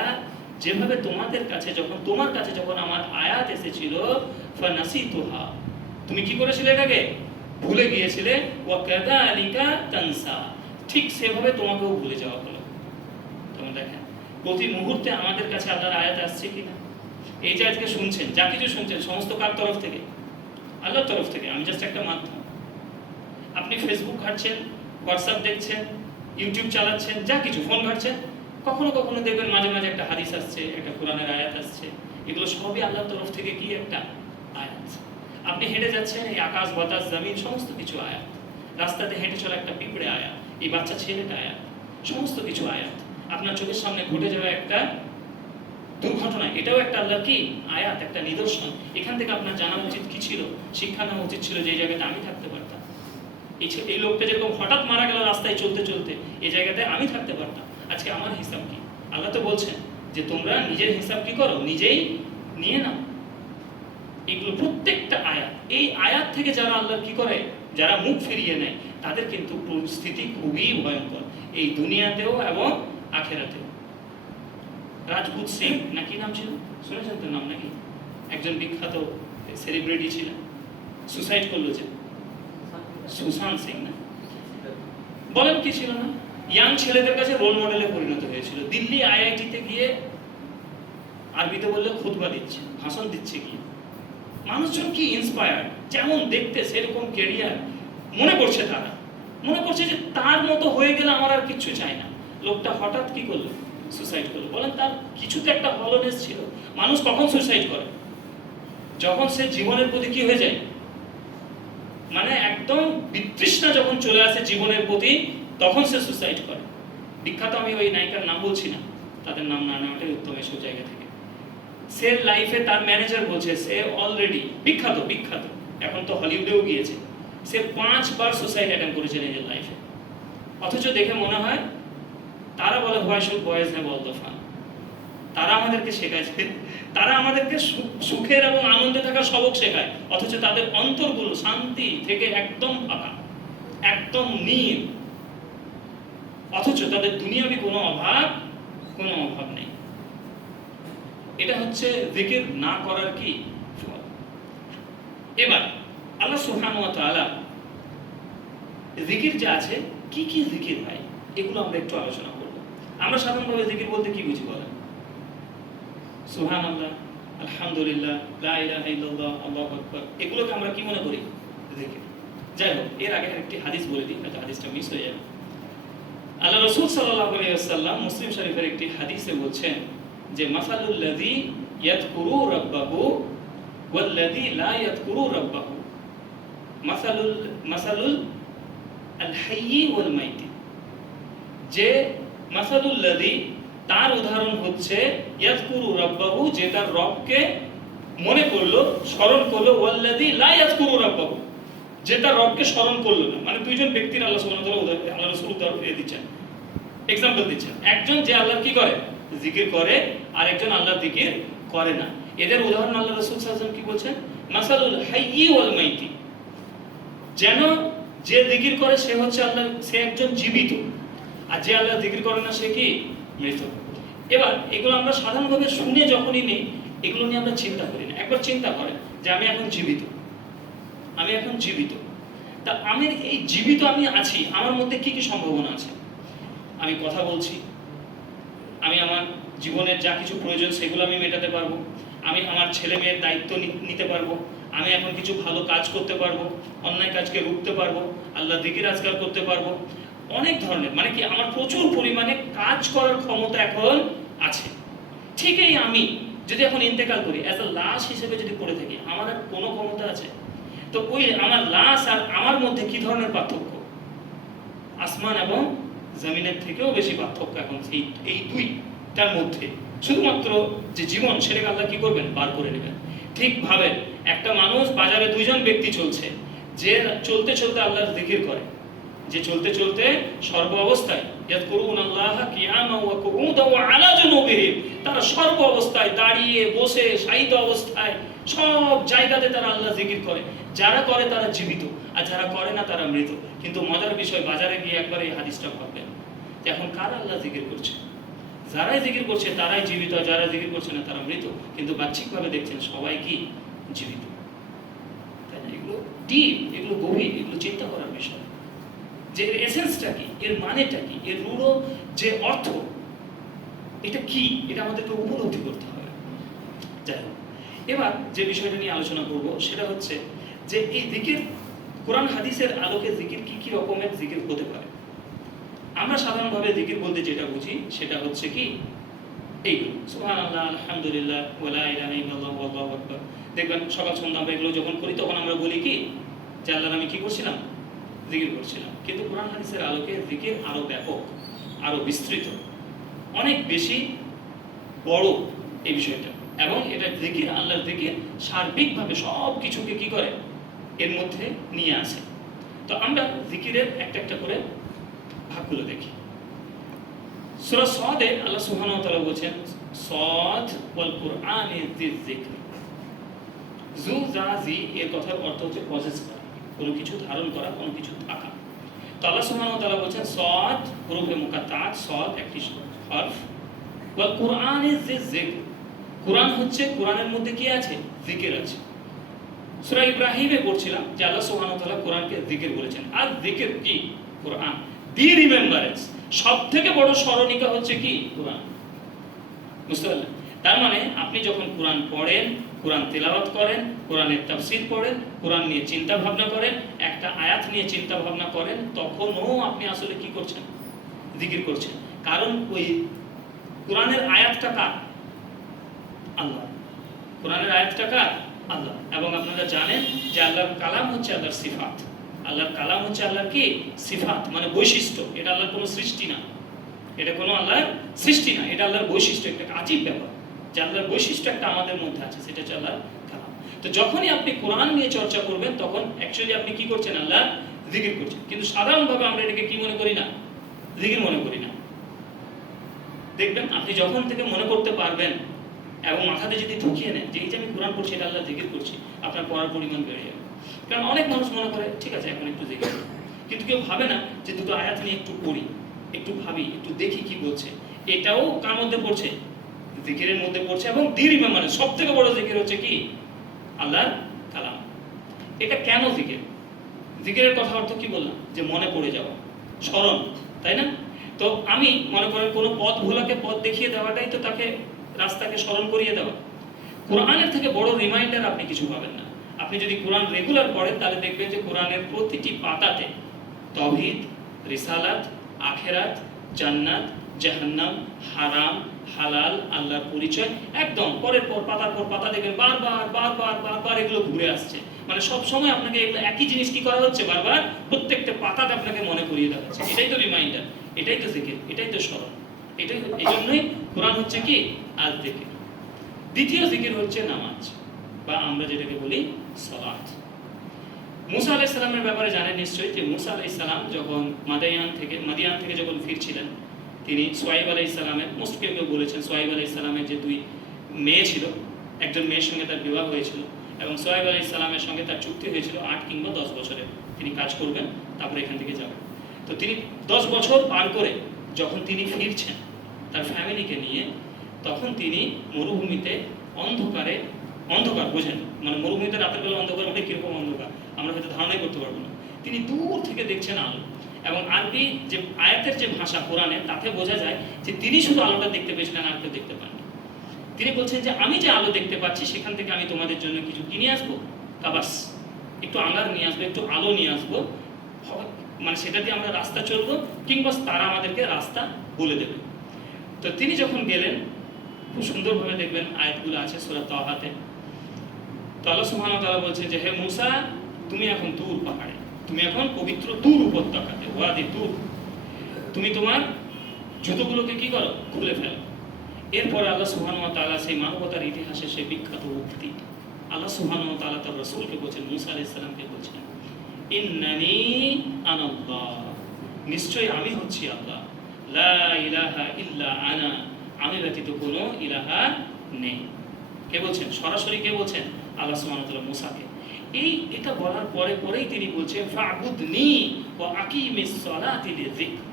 যেভাবে তোমাদের কাছে তোমার কাছে যখন আমার আয়াত এসেছিল, ফানাসিতুহা, তুমি কি করেছিলে? এটাকে ভুলে গিয়েছিলে। ওয়া কাযালিকা তানসা, ঠিক সেভাবে তোমাকেও ভুলে যাওয়া হলো। তোমরা দেখেন প্রতি মুহূর্তে আমাদের কাছে আল্লাহর আয়াত আসছে কিনা। এই যে আজকে শুনছেন, যা কিছু শুনছেন, সমস্ত কার তরফ থেকে? আল্লাহর তরফ থেকে। আমি জাস্ট একটা মাধ্যম। আপনি ফেসবুক ঘাঁটছেন, হোয়াটসঅ্যাপ দেখছেন, ইউটিউব চালাচ্ছেন, যা কিছু ফোন ঘাঁটছেন, কখনো কখনো দেখবেন মাঝে মাঝে একটা হাদিস আসছে, একটা কোরআনের আয়াত আসছে, এগুলো সবই আল্লাহর তরফ থেকে কি একটা আয়াত। আপনি হেঁটে যাচ্ছেন, এই আকাশ বাতাস জমিন সমস্ত কিছু আয়াত। রাস্তাতে হেঁটে চলা একটা পিঁপড়ে আয়াত, এই বাচ্চা ছেলেটা আয়াত, সমস্ত কিছু আয়াত। আপনার চোখের সামনে ঘটে যাওয়া একটা দুর্ঘটনা, এটাও একটা আল্লাহর কি আয়াত, একটা নিদর্শন। এখান থেকে আপনার জানা উচিত কি ছিল? শিক্ষা নেওয়া উচিত ছিল যে এই জায়গাতে আমি থাকতে পারতাম। এই লোকটা যেরকম হঠাৎ মারা গেল রাস্তায় চলতে চলতে, এই জায়গাতে আমি থাকতে পারতাম। আজকে আমার হিসাব কি? আল্লাহ তো বলছেন যে তোমরা নিজের হিসাব কি করো, নিজেই নিয়ে নাও। এগুলো প্রত্যেকটা আয়াত। এই আয়াত থেকে যারা আল্লাহ কি করে, যারা মুখ ফিরিয়ে নেয়, তাদের কিন্তু পরিস্থিতি খুবই ভয়ঙ্কর, এই দুনিয়াতেও এবং আখেরাতেও। রাজপুত সিং নাকি নাম ছিল, শুনেছেন তো নাম নাকি? একজন বিখ্যাত সেলিব্রিটি ছিলেন, সুসাইড করলো যে, সুশান্ত সিং না, বলেন কি ছিল না, ইয়াং ছেলেদের কাছে রোল মডেলে পরিণত হয়েছিল। দিল্লি আইআইটিতে গিয়ে আরবিতে বললে খুতবা দিচ্ছে, ভাষণ দিচ্ছে গিয়ে, মানুষজন কি ইন্সপায়ার্ড, যেমন দেখতে সেরকম ক্যারিয়ার, মনে করছে তারা, মনে করছে যে তার মতো হয়ে গেলে আমার আর কিচ্ছু চাই না। লোকটা হঠাৎ কি করলো? সুসাইড করলো। বলেন তার কিছুতে একটা হলনেস ছিল। মানুষ কখন সুসাইড করে? যখন সে জীবনের প্রতি কি হয়ে যায়, মানে একদম বিতৃষ্ণা যখন চলে আসে জীবনের প্রতি, তখন সে সুসাইড করে। বিখ্যাত, আমি ওই নায়িকার নাম বলছি না, তাদের নাম না নেওয়াটাই উত্তম এসব জায়গা থেকে। সে লাইফে তার ম্যানেজার বলছে সে অলরেডি বিখ্যাত, এখন তো হলিউডেও গিয়েছে, সে 5 বার সুসাইড অ্যাটেম্প করেছে নিজের লাইফে। অথচ দেখে মনে হয়, তারা বলে why should boys have all the fun. তারা আমাদেরকে শেখাচ্ছে, তারা আমাদেরকে সুখের এবং আনন্দে থাকার সবক শেখায়, অথচ তাদের অন্তরগুলো শান্তি থেকে একদম ফাঁকা, একদম নীল, অথচ তাদের দুনিয়াবি কোনো অভাব নেই। এটা হচ্ছে জিকির না করার কি ফল। এবার আল্লাহ সুবহানাহু ওয়া তাআলা জিকির যা আছে, কি কি জিকির হয়, এগুলো আমরা একটু আলোচনা করব। আমরা সাধারণভাবে জিকির বলতে কি বুঝি বলেন? সুবহানাল্লাহ, আলহামদুলিল্লাহ, লা ইলাহা ইল্লাল্লাহ, আল্লাহু আকবার, এগুলোকে আমরা কি মনে করি? জিকির। যাই হোক, এর আগে একটি হাদিস বলে দিই, হয়তো হাদিসটা মিস হয়ে যাবে। আল্লাহ রাসূল সাল্লাল্লাহু আলাইহি ওয়াসাল্লাম মুসলিম শরীফের একটি হাদিসে বলছেন যে মাসালুল লাযী ইয়াযকুরু রাব্বাহু ওয়াল লাযী লা ইয়াযকুরু রাব্বাহু মাসালুল আল হাইয়্যি ওয়াল মাইতি, যে মাসালুল লাযী, তার উদাহরণ হচ্ছে ইয়াযকুরু রাব্বাহু, যে তার রবকে মনে করলো, স্মরণ করলো, ওয়াল লাযী লা ইয়াযকুরু রাব্বাহু, যে তার রবকে স্মরণ করলো না। মানে দুইজন ব্যক্তির আল্লাহ সুবহানাহু ওয়া তাআলা আল্লাহ রাসূল উদাহরণ দিচ্ছেন, এক্সাম্পল দিচ্ছেন। একজন যে আল্লাহর কি করে? জিকির করে, আর একজন আল্লাহর জিকির করে না। এদের উদাহরণ আল্লাহ রাসূল সাল্লাল্লাহু আলাইহি ওয়াসাল্লাম কি বলছেন? মাসালুল হাইয়্যি ওয়াল মাইতি, যেন যে জিকির করে সে হচ্ছে আল্লাহ, সে একজন জীবিত, আর যে আল্লাহ জিকির করে না সে কি? মৃত। এবার এগুলো আমরা সাধারণভাবে শুনে যখনই নেই, এগুলো নিয়ে আমরা চিন্তা করি না। একবার চিন্তা করেন যে আমি এখন জীবিত, আমি এখন জীবিত, তা আমি এই জীবিত আমি আছি, আমার মধ্যে কি কি সম্ভাবনা আছে? আমি কথা বলছি, আমি আমার জীবনের যা কিছু প্রয়োজন সেগুলো আমি মেটাতে পারবো, আমি আমার ছেলে মেয়ের দায়িত্ব নিতে পারবো, আমি এখন কিছু ভালো কাজ করতে পারবো, অন্যায় কাজকে রুখতে পারবো, আল্লাহ জিকির আজকার করতে পারবো, অনেক ধরনের, মানে কি আমার প্রচুর পরিমাণে কাজ করার ক্ষমতা এখন আছে। ঠিক এই আমি যদি এখন ইন্তেকাল করি, অ্যাজ আ লাশ হিসেবে যদি পড়ে থাকি, আমার আর কোনো ক্ষমতা আছে? তো ওই আমার লাশ আর আমার মধ্যে কি ধরনের পার্থক্য? আসমান এবং জমিনের থেকেও বেশি পার্থক্য এখন এই দুইটার মধ্যে। শুধুমাত্র যে জীবন, সেটাকে আল্লাহ কি করবেন? বার করে নেবেন। ঠিক ভাবে একটা মানুষ, বাজারে দুইজন ব্যক্তি চলছে, যে চলতে চলতে আল্লাহর জিকির করে, যে চলতে চলতে সর্ব অবস্থায় ইয়াযকুরুনাল্লাহা কিয়ামান ওয়া কুউদান ওয়া আলা জুনুবিহিম, তারা সর্ব অবস্থায়, দাঁড়িয়ে, বসে, শায়িত অবস্থায়, সব জায়গাতে তারা আল্লাহ জিকির করে। যারা করে তারা জীবিত, আর যারা করে না তারা মৃত। কিন্তু মজার বিষয়, বাজারে গিয়ে একবার এই হাদিসটা ভাববেন যে এখন কার আল্লাহ জিকির করছে? যারাই জিকির করছে তারাই জীবিত, যারা জিকির করছে না তারা মৃত। কিন্তু বাহ্যিকভাবে দেখছেন সবাই কি? জীবিত। তাই না? এগুলো ডিপ, এগুলো গভীর, এগুলো চিন্তা করার বিষয়, যে এর এসেন্সটা কি, এর মানেটা কি, এর রূঢ় যে অর্থ, এটা কি, এটা আমাদেরকে উপলব্ধি করতে হবে। যাই হোক, এবার যে বিষয়টা নিয়ে আলোচনা করব সেটা হচ্ছে যে এই জিকির, কোরআন হাদিসের আলোকে জিকির কি কি রকমের জিকির হতে পারে। আমরা সাধারণভাবে জিকির বলতে যেটা বুঝি সেটা হচ্ছে কি? এইগুলো, সুবহানাল্লাহ, আলহামদুলিল্লাহ, ওয়া লা ইলাহা ইল্লাল্লাহ, আল্লাহু আকবার। দেখবেন সকাল সন্ধ্যা আমরা এগুলো যখন করি তখন আমরা বলি কি? যে আল্লাহর আমি কি করছিলাম? জিকির করছিলাম। কিন্তু কোরআন হাদিসের আলোকে জিকির আরো ব্যাপক, আরো বিস্তৃত, অনেক বেশি বড় এই বিষয়টা। এবং এটা জিকির, আল্লাহর জিকির সার্বিকভাবে সব কিছুকে কি করে? এর মধ্যে নিয়ে আসে। তো আমরা জিকিরের একটা একটা করে ভাগগুলো দেখি। সূরা সাদে আল্লাহ সুবহানাহু ওয়া তাআলা বলেন, সাদ ওয়াল কুরআনি যিযিকর। জু জা জি এর কথার অর্থ হচ্ছে পজেস করা, কোনো কিছু ধারণ করা, কোনো কিছু থাকা। তো আল্লাহ সুবহানাহু ওয়া তাআলা বলেন সাদ হরফে মুকাত্তাআত, সাদ একটি হরফ, ওয়াল কুরআনি যিযিকর, কুরআন হচ্ছে, কুরআনের মধ্যে কি আছে? জিকির আছে। সূরা ইব্রাহিমে পড়ছিলাম যে আল্লাহ সুবহানাহু ওয়া তাআলা কোরআনকে জিকির বলেছেন। আর জিকির কি? কোরআন। দি রিমেম্বারেন্স, সবথেকে বড় স্মরণিকা হচ্ছে কি? কোরআন। বুঝতে পারলেন? তার মানে আপনি যখন কোরআন পড়েন, কোরআন তেলাওয়াত করেন, কোরআনের তাফসীর পড়েন, কোরআন নিয়ে চিন্তা ভাবনা করেন, একটা আয়াত নিয়ে চিন্তা ভাবনা করেন, তখনও আপনি আসলে কি করছেন? জিকির করছেন। কারণ ওই কোরআনের আয়াতটা কার? আল্লাহ। কোরআনের আয়াতটা কার? আল্লাহ। এবং আপনারা জানেন যে আল্লাহর কালাম হচ্ছে আল্লাহর সিফাত। আল্লাহর কালাম হচ্ছে আল্লাহর কি? সিফাত, মানে বৈশিষ্ট্য। এটা আল্লাহর কোনো সৃষ্টি না, এটা কোনো আল্লাহর সৃষ্টি না, এটা আল্লাহর বৈশিষ্ট্য। একটা আজীব ব্যাপার যে আল্লাহর বৈশিষ্ট্য একটা আমাদের মধ্যে আছে, সেটা হচ্ছে আল্লাহর কালাম। তো যখনই আপনি কোরআন নিয়ে চর্চা করবেন তখন অ্যাকচুয়ালি আপনি কি করছেন? আল্লাহ জিকির করছেন। কিন্তু সাধারণভাবে আমরা এটাকে কি মনে করি না? জিকির মনে করি না। দেখবেন আপনি যখন থেকে মনে করতে পারবেন এবং মাথাতে যদি ঢুকিয়ে নেন যে এই যে আমি কোরআন পড়ছি, এটা আল্লাহ জিকির করছি, আপনার পড়ার পরিমাণ বেড়ে যাবে। কারণ অনেক মানুষ মনে করে ঠিক আছে এখন একটু জিকির, কিন্তু কেউ ভাবে না যে দুটো আয়াত নিয়ে একটু পড়ি, একটু ভাবি, একটু দেখি কি বলছে। এটাও কার মধ্যে পড়ছে? জিকিরের মধ্যে পড়ছে। এবং দীর্ঘ, মানে সব থেকে বড় জিকির হচ্ছে কি? আল্লাহর কালাম। এটা কেন জিকির? জিকিরের কথা অর্থ কি বললাম? যে মনে পড়ে যাওয়া, স্মরণ, তাই না? তো আমি মনে করেন কোনো পথ ভোলাকে পথ দেখিয়ে দেওয়াটাই তো তাকে রাস্তাকে স্মরণ করিয়ে দেওয়া। কোরআনের থেকে বড় রিমাইন্ডার আপনি কিছু পাবেন না। আপনি যদি কোরআন রেগুলার পড়েন তাহলে দেখবেন যে কোরআনের প্রতিটি পাতাতে তাওহীদ, রিসালাত, আখিরাত, জান্নাত, জাহান্নাম, হারাম, হালাল, আল্লাহর পরিচয় একদম পরের পর পাতার পর পাতা দেখবেন বারবার বারবার বারবার এগুলো ঘুরে আসছে। মানে সব সময় আপনাকে এগুলো একই জিনিস কি করা হচ্ছে, বারবার প্রত্যেকটা পাতাতে আপনাকে মনে করিয়ে দেওয়া হচ্ছে। এটাই তো রিমাইন্ডার, এটাই তো জিকির, এটাই তো স্মরণ, এটাই। এই জন্যই কোরআন হচ্ছে কি আল জিকির। দ্বিতীয় জিকির হচ্ছে নামাজ, বা আমরা যেটাকে বলি সালাত। মুসা আলাইহিস সালামের ব্যাপারে জানেন নিশ্চয়ই যে মুসা আলাইহিস সালাম যখন মাদিয়ান থেকে যখন ফিরছিলেন, তিনি সোয়াইব আলাইহিস সালামের, মোস্ট কেউ বলেছেন সোয়াইব আলাইহিস সালামের যে 2 মেয়ে ছিল, একজন মেয়ের সঙ্গে তার বিবাহ হয়েছিল এবং সোয়াইব আলাইহিস সালামের সঙ্গে তার চুক্তি হয়েছিল 8 কিংবা 10 বছরের তিনি কাজ করবেন, তারপরে এখান থেকে যাবেন। তো তিনি 10 বছর পার করে যখন তিনি ফিরছেন তার ফ্যামিলিকে নিয়ে, তখন তিনি মরুভূমিতে অন্ধকার বোঝেন, মানে মরুভূমিতে রাতের বেলা অন্ধকার মানে কিরকম অন্ধকার আমরা হয়তো ধারণাই করতে পারবো না। তিনি দূর থেকে দেখছেন আলো, এবং আরবি যে আয়াতের যে ভাষা কোরআনে, তাতে বোঝা যায় যে তিনি শুধু আলোটা দেখতে পেয়েছিলেন, আর কেউ দেখতে পাননি। তিনি বলছেন যে আমি যে আলো দেখতে পাচ্ছি সেখান থেকে আমি তোমাদের জন্য কিছু কিনে আসবো, কাবাস, একটু আঙ্গার নিয়ে আসবো, একটু আলো নিয়ে আসবো, মানে সেটা দিয়ে আমরা রাস্তা চলবো, কিংবা তারা আমাদেরকে রাস্তা বলে দেবে। তো তিনি যখন গেলেন, খুব সুন্দরভাবে দেখবেন আয়াতগুলো আছে সূরা তাহাতে। তো আল্লাহ সুবহানাহু ওয়া তাআলা বলছেন যে হে মুসা, তুমি এখন দূর পাহাড়ে, তুমি এখন পবিত্র দূর উপত্যকাতে, ওয়াদি দূর, তুমি তোমার জুতোগুলোকে কি করো, খুলে ফেলো। এরপরে আল্লাহ সুবহানাহু ওয়া তাআলা সেই মানবতার ইতিহাসে সেই বিখ্যাত উক্তি আল্লাহ সুবহানাহু ওয়া তাআলা তার রাসূলকে বলছেন, মুসা আলাইহিস সালামকে বলছেন, ইন্নানি আনাল্লাহ, নিশ্চয়ই আমি হচ্ছি আল্লাহ, লা ইলাহা ইল্লা আনা, আমি ব্যতীত কোনো ইলাহা নেই। কে বলছেন? সরাসরি কে বলছেন? আল্লাহ সুবহানাহু ওয়া তাআলা মুসাকে। এটা বলার পরেই তিনি বলছেন ফা'বুদনি ওয়া আকিমিস সালাতি লিযিকর,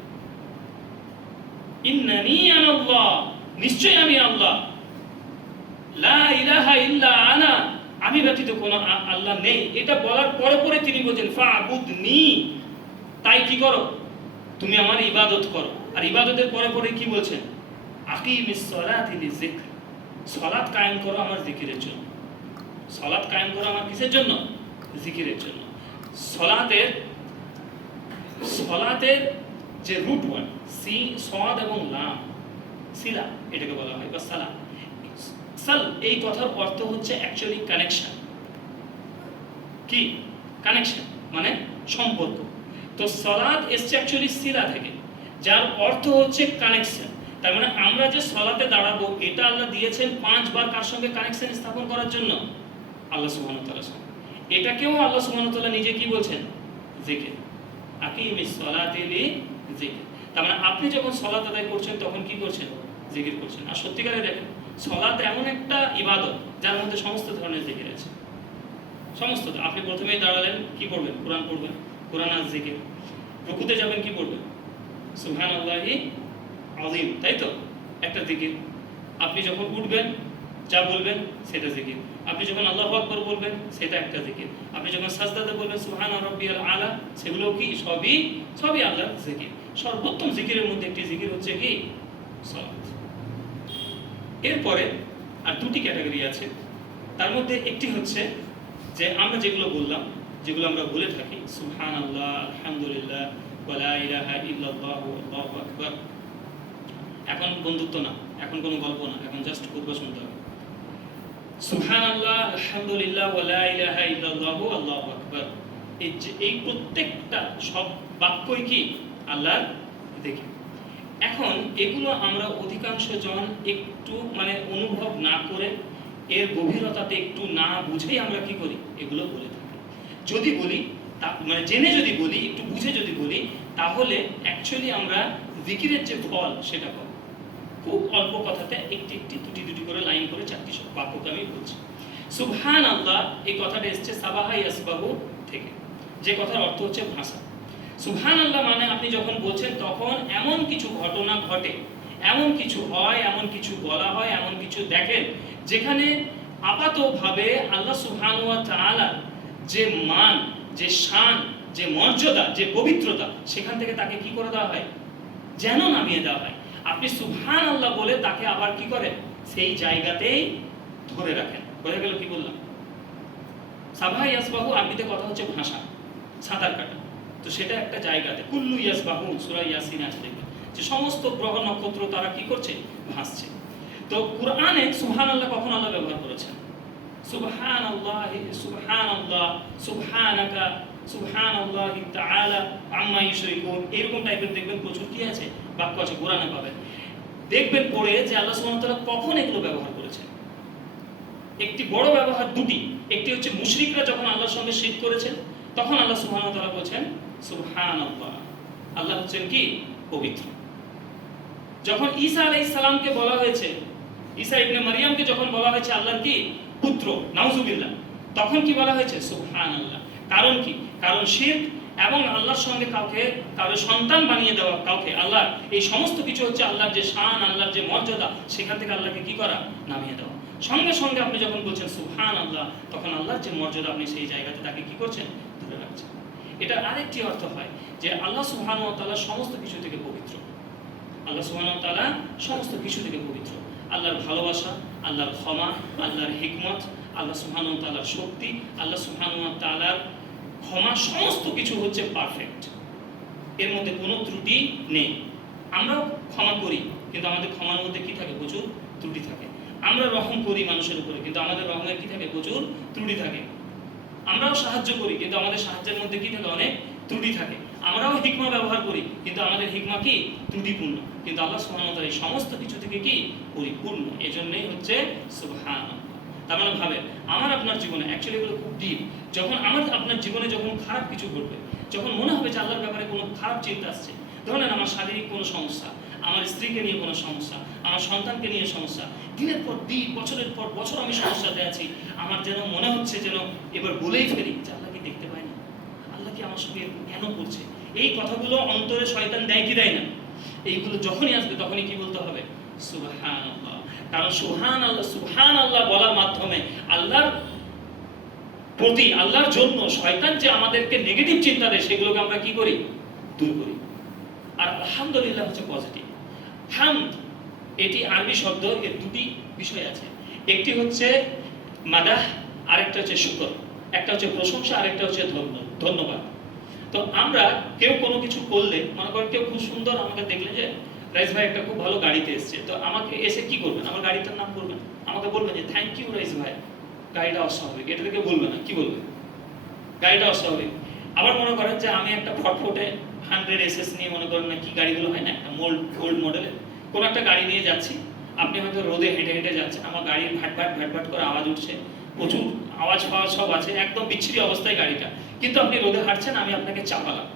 ইন্নানি আনাল্লাহ, নিশ্চয়ই আমি আল্লাহ, লা ইলাহা ইল্লা আনা, আমি ব্যতীত কোনো আল্লাহ নেই। এটা বলার পরে তিনি বলছেন ফা'বুদনি, তাই কি করো, তুমি আমার ইবাদত করো। আর ইবাদতের পরে কি বলছেন? আকিমিস সালাতি লিযিকর, সালাত কায়েম করো আমার জিকিরের জন্য। সালাত কায়েম করো আমার কিসের জন্য? জিকিরের জন্য। সালাতের যে রুট ওয়ার্ড সাদ এবং লাম, সিলা এটাকে বলা হয়, বা সালাম। সাল এই কথার অর্থ হচ্ছে অ্যাকচুয়ালি কানেকশন। কি কানেকশন? মানে সম্পর্ক। তো সালাত এসছে অ্যাকচুয়ালি সিলা থেকে, যার অর্থ হচ্ছে কানেকশন। তার মানে আমরা যে সালাতে দাঁড়াবো, এটা আল্লাহ দিয়েছেন 5 বার কার সঙ্গে কানেকশন স্থাপন করার জন্য? আল্লাহ সুবহানাহু ওয়া তাআলার সঙ্গে। এটাকেও আল্লাহ সুবহানাহু ওয়া তাআলা নিজে কি বলছেন? জিকির, আকিমিস সালাতি লিযিকর। তার মানে আপনি যখন সালাত আদায় করছেন তখন কি করছেন? জিকির করছেন। আর সত্যিকারে দেখেন, সালাত এমন একটা ইবাদত যার মধ্যে সমস্ত ধরনের জিকির আছে, সমস্ত। আপনি প্রথমেই দাঁড়ালেন, কি পড়বেন? কোরআন পড়বেন, কোরআন আর জিকির। রুকুতে যাবেন, কি পড়বেন? সুবহানাল্লাহি আযীম, তাই তো, একটা জিকির। আপনি যখন উঠবেন যা বলবেন সেটা জিকির। আপনি যখন আল্লাহু আকবার বলবেন সেটা একটা জিকির। আপনি যখন সাজদাতে বলবেন সুবহানা রাব্বিয়াল আলা, সেগুলো কি সবই আল্লাহর জিকির। সর্বোত্তম জিকিরের মধ্যে একটি জিকির হচ্ছে কি? সালাত। এরপরে আর 2টি ক্যাটাগরি আছে। তার মধ্যে একটি হচ্ছে যে আমরা যেগুলো বললাম, যেগুলো আমরা বলে থাকি, সুবহানাল্লাহ, আলহামদুলিল্লাহ, ওয়া লা ইলাহা ইল্লাল্লাহু, আল্লাহু আকবার। এখন বন্ধুত্ব না, এখন কোনো গল্প না, এখন জাস্ট খুতবা শুনতে হবে। সুবহানাল্লাহ, আলহামদুলিল্লাহ, ওয়া লা ইলাহা ইল্লাল্লাহু, আল্লাহু আকবার। এই প্রত্যেকটা সব বাক্যই কি? আল্লাহর জিকির। এখন এগুলো আমরা অধিকাংশ জন একটু মানে অনুভব না করে, এর গভীরতাতে একটু না বুঝেই আমরা কি করি? এগুলো বলে থাকি। যদি বলি মানে জেনে যদি বলি, একটু বুঝে যদি বলি, তাহলে অ্যাকচুয়ালি আমরা জিকিরের যে ফল সেটা পাবো। খুব অল্প কথাতে একটি দুটি করে লাইন করে 4টি বাক্যকে আমি বলছি। সুবহানাল্লাহ এই কথাটা এসছে সাবাহা ইয়াসবাহু থেকে, যে কথার অর্থ হচ্ছে ভাষা। সুবহানাল্লাহ মানে আপনি যখন বলছেন তখন এমন কিছু ঘটনা ঘটে, এমন কিছু হয়, এমন কিছু বলা হয়, এমন কিছু দেখেন যেখানে আপাতভাবে আল্লাহ সুবহানাহু ওয়া তাআলা যে মান, যে শান, যে মর্যাদা, যে পবিত্রতা, সেখান থেকে তাকে কি করে দেওয়া হয়? যেন নামিয়ে দেওয়া হয়। আপনি সুবহানাল্লাহ বলে তাকে আবার কি করেন, সেই জায়গাতেই ধরে রাখেন। বোঝা গেল কি বললাম? সাবাহ ইয়াসবাহু আরবিতে কথা হচ্ছে ভাষা, সাঁতার কাটা। তো সেটা একটা জায়গাতে কুল্লু ইয়াসবাহু সূরা ইয়াসিন আসছে যে সমস্ত গ্রহ নক্ষত্র তারা কি করছে, ভাসছে। তো কুরআনে সুবহানাল্লাহ কখন আল্লাহ ব্যবহার করেছেন? সুবহানাল্লাহ, সুবহানাল্লাহ, সুবহানাকা, সুবহানাল্লাহি তাআলা আম্মা ইউশরিকুন, এরকম টাইপের দেখবেন প্রচুর কি আছে, বাক্য আছে কোরআনে পাবেন। দেখবেন পড়ে যে আল্লাহ সুবহানাহু ওয়া তাআলা কখন এগুলো ব্যবহার করেছেন। একটি বড় ব্যবহার দুটি, একটি হচ্ছে মুশরিকরা যখন আল্লাহর সঙ্গে শিরক করেছেন তখন আল্লাহ সুবহানাহু ওয়া তাআলা বলেছেন সুবহানাল্লাহ, আল্লাহ হচ্ছেন কি, পবিত্র। যখন ঈসা আলাইহিস সালামকে বলা হয়েছে, ঈসা ইবনে মারইয়ামকে যখন বলা হয়েছে আল্লাহর কি পুত্র, নাউজুবিল্লাহ, তখন কি বলা হয়েছে, সুবহানাল্লাহ। কারণ কি? কারণ শিরক এবং আল্লাহর সঙ্গে কাউকে সন্তান বানিয়ে দেওয়া, কাউকে আল্লাহ, এই সমস্ত কিছু হচ্ছে আল্লাহর যে শান, আল্লাহর যে মর্যাদা, সেখান থেকে আল্লাহকে কি করা, নামিয়ে দেওয়া। সঙ্গে সঙ্গে আপনি যখন বলছেন সুবহানাল্লাহ, তখন আল্লাহর যে মর্যাদা আপনি সেই জায়গাতে তাকে কি করছেন, ধরে রাখছেন। এটা আরেকটি অর্থ হয় যে আল্লাহ সুবহানাহু ওয়া তাআলা সমস্ত কিছু থেকে পবিত্র। আল্লাহ সুবহানাহু ওয়া তাআলা সমস্ত কিছু থেকে পবিত্র। আল্লাহর ভালোবাসা, আল্লাহর ক্ষমা, আল্লাহর হিকমত, আল্লাহ সুবহানাহু ওয়া তাআলার শক্তি, আল্লাহ সুবহানাহু ওয়া তাআলার ক্ষমা, সমস্ত কিছু হচ্ছে পারফেক্ট। এর মধ্যে কোনো ত্রুটি নেই। আমরাও ক্ষমা করি, কিন্তু আমাদের ক্ষমার মধ্যে কি থাকে, প্রচুর ত্রুটি থাকে। আমরা রহম করি মানুষের উপরে, কিন্তু আমাদের রহমের কি থাকে, প্রচুর ত্রুটি থাকে। আমরাও সাহায্য করি, কিন্তু আমাদের সাহায্যের মধ্যে কি থাকে, অনেক ত্রুটি থাকে। আমরাও হিকমা ব্যবহার করি, কিন্তু আমাদের হিকমা কি, ত্রুটিপূর্ণ। কিন্তু আল্লাহ সুবহানাহু ওয়া তাআলা এই সমস্ত কিছু থেকে কি, পরিপূর্ণ। এজন্যই হচ্ছে সুবহানাল্লাহ। তার মানে ভাবেন, আমার আপনার জীবনে অ্যাকচুয়ালি এগুলো খুব ডিপ। যখন আমার আপনার জীবনে যখন খারাপ কিছু ঘটবে, যখন মনে হবে যে আল্লাহর ব্যাপারে কোনো খারাপ চিন্তা আসছে, ধরেন আমার শারীরিক কোনো সমস্যা, আমার স্ত্রীকে নিয়ে কোনো সমস্যা, আমার সন্তানকে নিয়ে সমস্যা, দিনের পর দিন, বছরের পর বছর আমি সমস্যাতে আছি, আমার যেন মনে হচ্ছে যেন এবার বলেই ফেলি যে আল্লাহ কি দেখতে পায় না, আল্লাহ কি আমার সঙ্গে কেন করছে। এই কথাগুলো অন্তরে শয়তান দেয় কি দেয় না? এইগুলো যখনই আসবে তখনই কি বলতে হবে, সুবহানাল্লাহ। কারণ সুবহানাল্লাহ বলার মাধ্যমে আল্লাহর প্রতি, আল্লাহর জন্য শয়তান যে আমাদেরকে নেগেটিভ চিন্তা দেয়, সেগুলোকে আমরা কি করি, দূর করি। আর আলহামদুলিল্লাহ হচ্ছে পজিটিভ। হামদ এটি আরবি শব্দ, এর দুটি বিষয় আছে। একটি হচ্ছে মাদাহ, আরেকটা হচ্ছে শুকর। একটা হচ্ছে প্রশংসা, আরেকটা হচ্ছে ধন্যবাদ। তো আমরা কেউ কোনো কিছু করলে, মনে করেন কেউ খুব সুন্দর আমাকে দেখলে যে রাইস ভাই একটা খুব ভালো গাড়িতে এসেছে, তো আমাকে এসে কি করবেন, আমার গাড়িটার নাম করবেন, আমাকে বলবেন যে থ্যাংক ইউ রাইস ভাই, গাড়িটা অস্বাভাবিক। এটা থেকে বলবে না, কি বলবে, গাড়িটা অস্বাভাবিক। আবার মনে করেন যে আমি একটা ফটফটে 100 SS নিয়ে, মনে করেন না কি গাড়িগুলো হয় না, একটা ওল্ড মডেলের কোন একটা গাড়ি নিয়ে যাচ্ছি, আপনি হয়তো রোদে হেঁটে হেঁটে যাচ্ছেন, আমার গাড়ির ভাট করে আওয়াজ উঠছে, প্রচুর আওয়াজ ফাওয়াজ সব আছে, একদম বিচ্ছিরি অবস্থায় গাড়িটা, কিন্তু আপনি রোদে হাঁটছেন, আমি আপনাকে চাপালাম,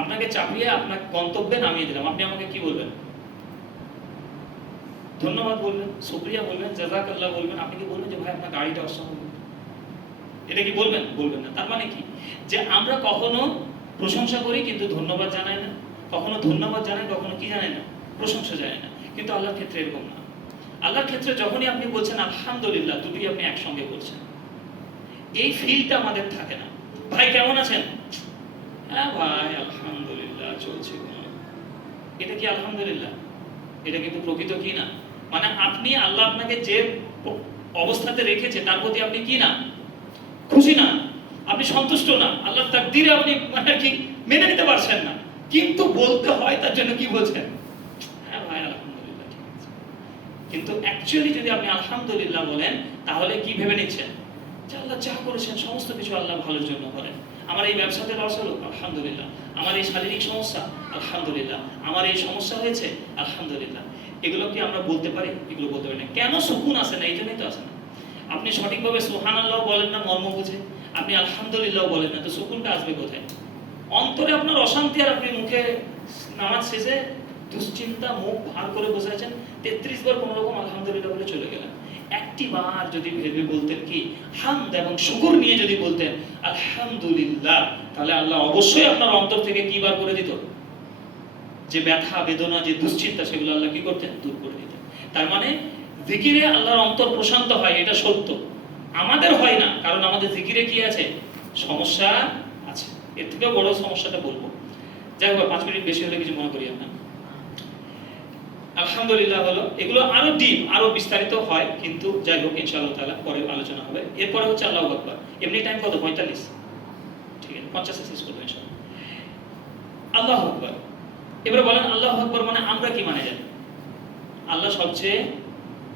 আপনাকে চাপিয়ে আপনার গন্তব্যে নামিয়ে দিলাম। আপনি আমাকে কি বলবেন, ধন্যবাদ বলবেন, শুকরিয়া বলবেন, জাযাকাল্লাহ বলবেন। আপনি কি বলবেন যে ভাই আপনার গাড়িটা অস্বাভাবিক, এটা কি বলবেন? বলবেন না। তার মানে কি, যে আমরা কখনো প্রশংসা করি কিন্তু ধন্যবাদ জানাই না, কখনো ধন্যবাদ জানাই, কখনো কি জানাই না, প্রশংসা জানাই না। কিন্তু আল্লাহর ক্ষেত্রে এরকম না। আল্লাহর ক্ষেত্রে যখনই আপনি বলছেন আলহামদুলিল্লাহ, দুটোই আপনি একসঙ্গে বলছেন, এই ফিলটা আমাদের থাকে না। ভাই কেমন আছেন? হ্যাঁ ভাই আলহামদুলিল্লাহ চলছে। এটা কি আলহামদুলিল্লাহ? এটা কিন্তু প্রকৃত কি না। মানে আপনি, আল্লাহ আপনাকে যে অবস্থাতে রেখেছে তার প্রতি আপনি কি না, খুশি না, আপনি সন্তুষ্ট না, আল্লাহর তাকদীরে আপনি মানে কি মেনে নিতে পারছেন না, কিন্তু বলতে হয় তার জন্য কি বলছেন, হ্যাঁ ভাই আলহামদুলিল্লাহ ঠিক আছে। কিন্তু অ্যাকচুয়ালি যদি আপনি আলহামদুলিল্লাহ বলেন, তাহলে কি ভেবে নিচ্ছেন যে আল্লাহ যা করেছেন সমস্ত কিছু আল্লাহ ভালোর জন্য করেন। আমার এই ব্যবসাতে লস হলো, আলহামদুলিল্লাহ। আমার এই শারীরিক সমস্যা, আলহামদুলিল্লাহ। আমার এই সমস্যা হয়েছে, আলহামদুলিল্লাহ। এগুলো কি আমরা বলতে পারি? এগুলো বলতে পারি না। কেন সুকুন আসে না? এই জন্যই তো আসে না। আপনি সঠিকভাবে সুবহানাল্লাহ বলেন না মর্ম বুঝে, আপনি আলহামদুলিল্লাহ বলেন না, তো সুকুনটা আসবে কোথায়? অন্তরে আপনার অশান্তি, আর আপনি মুখে নামাজ শেষে দুশ্চিন্তা, মুখ ভার করে বসে আছেন, 33 বার কোন রকম আলহামদুলিল্লাহ বলে চলে গেলেন। একটি বার যদি ভেবে বলতেন কি হামদ এবং শুকর নিয়ে যদি বলতেন আলহামদুলিল্লাহ, তাহলে আল্লাহ অবশ্যই আপনার অন্তর থেকে কি বার করে দিত, যে ব্যথা বেদনা, যে দুশ্চিন্তা, সেগুলো আল্লাহ কি করতেন, দূর করে দিতেন। তার মানে জিকিরে আল্লাহর অন্তর প্রশান্ত হয়, এটা সত্য। আমাদের হয় না, কারণ আমাদের জিকিরে কি আছে, সমস্যা আছে। এর থেকেও বড় সমস্যাটা বলবো, যাই হোক 5 মিনিট বেশি হলে কিছু মনে করি না। আলহামদুলিল্লাহ হলো, এগুলো আরো ডিপ আরো বিস্তারিত হয়, কিন্তু যাই হোক ইনশাআল্লাহ তাআলা পরে আলোচনা হবে। এরপরে হচ্ছে আল্লাহু আকবার। এমনি টাইম কত? 45, ঠিক আছে, 50 শেষ করবো ইনশাআল্লাহ। আল্লাহু আকবার, এবারে বলেন আল্লাহু আকবার মানে আমরা কি মানে জানি? আল্লাহ সবচেয়ে,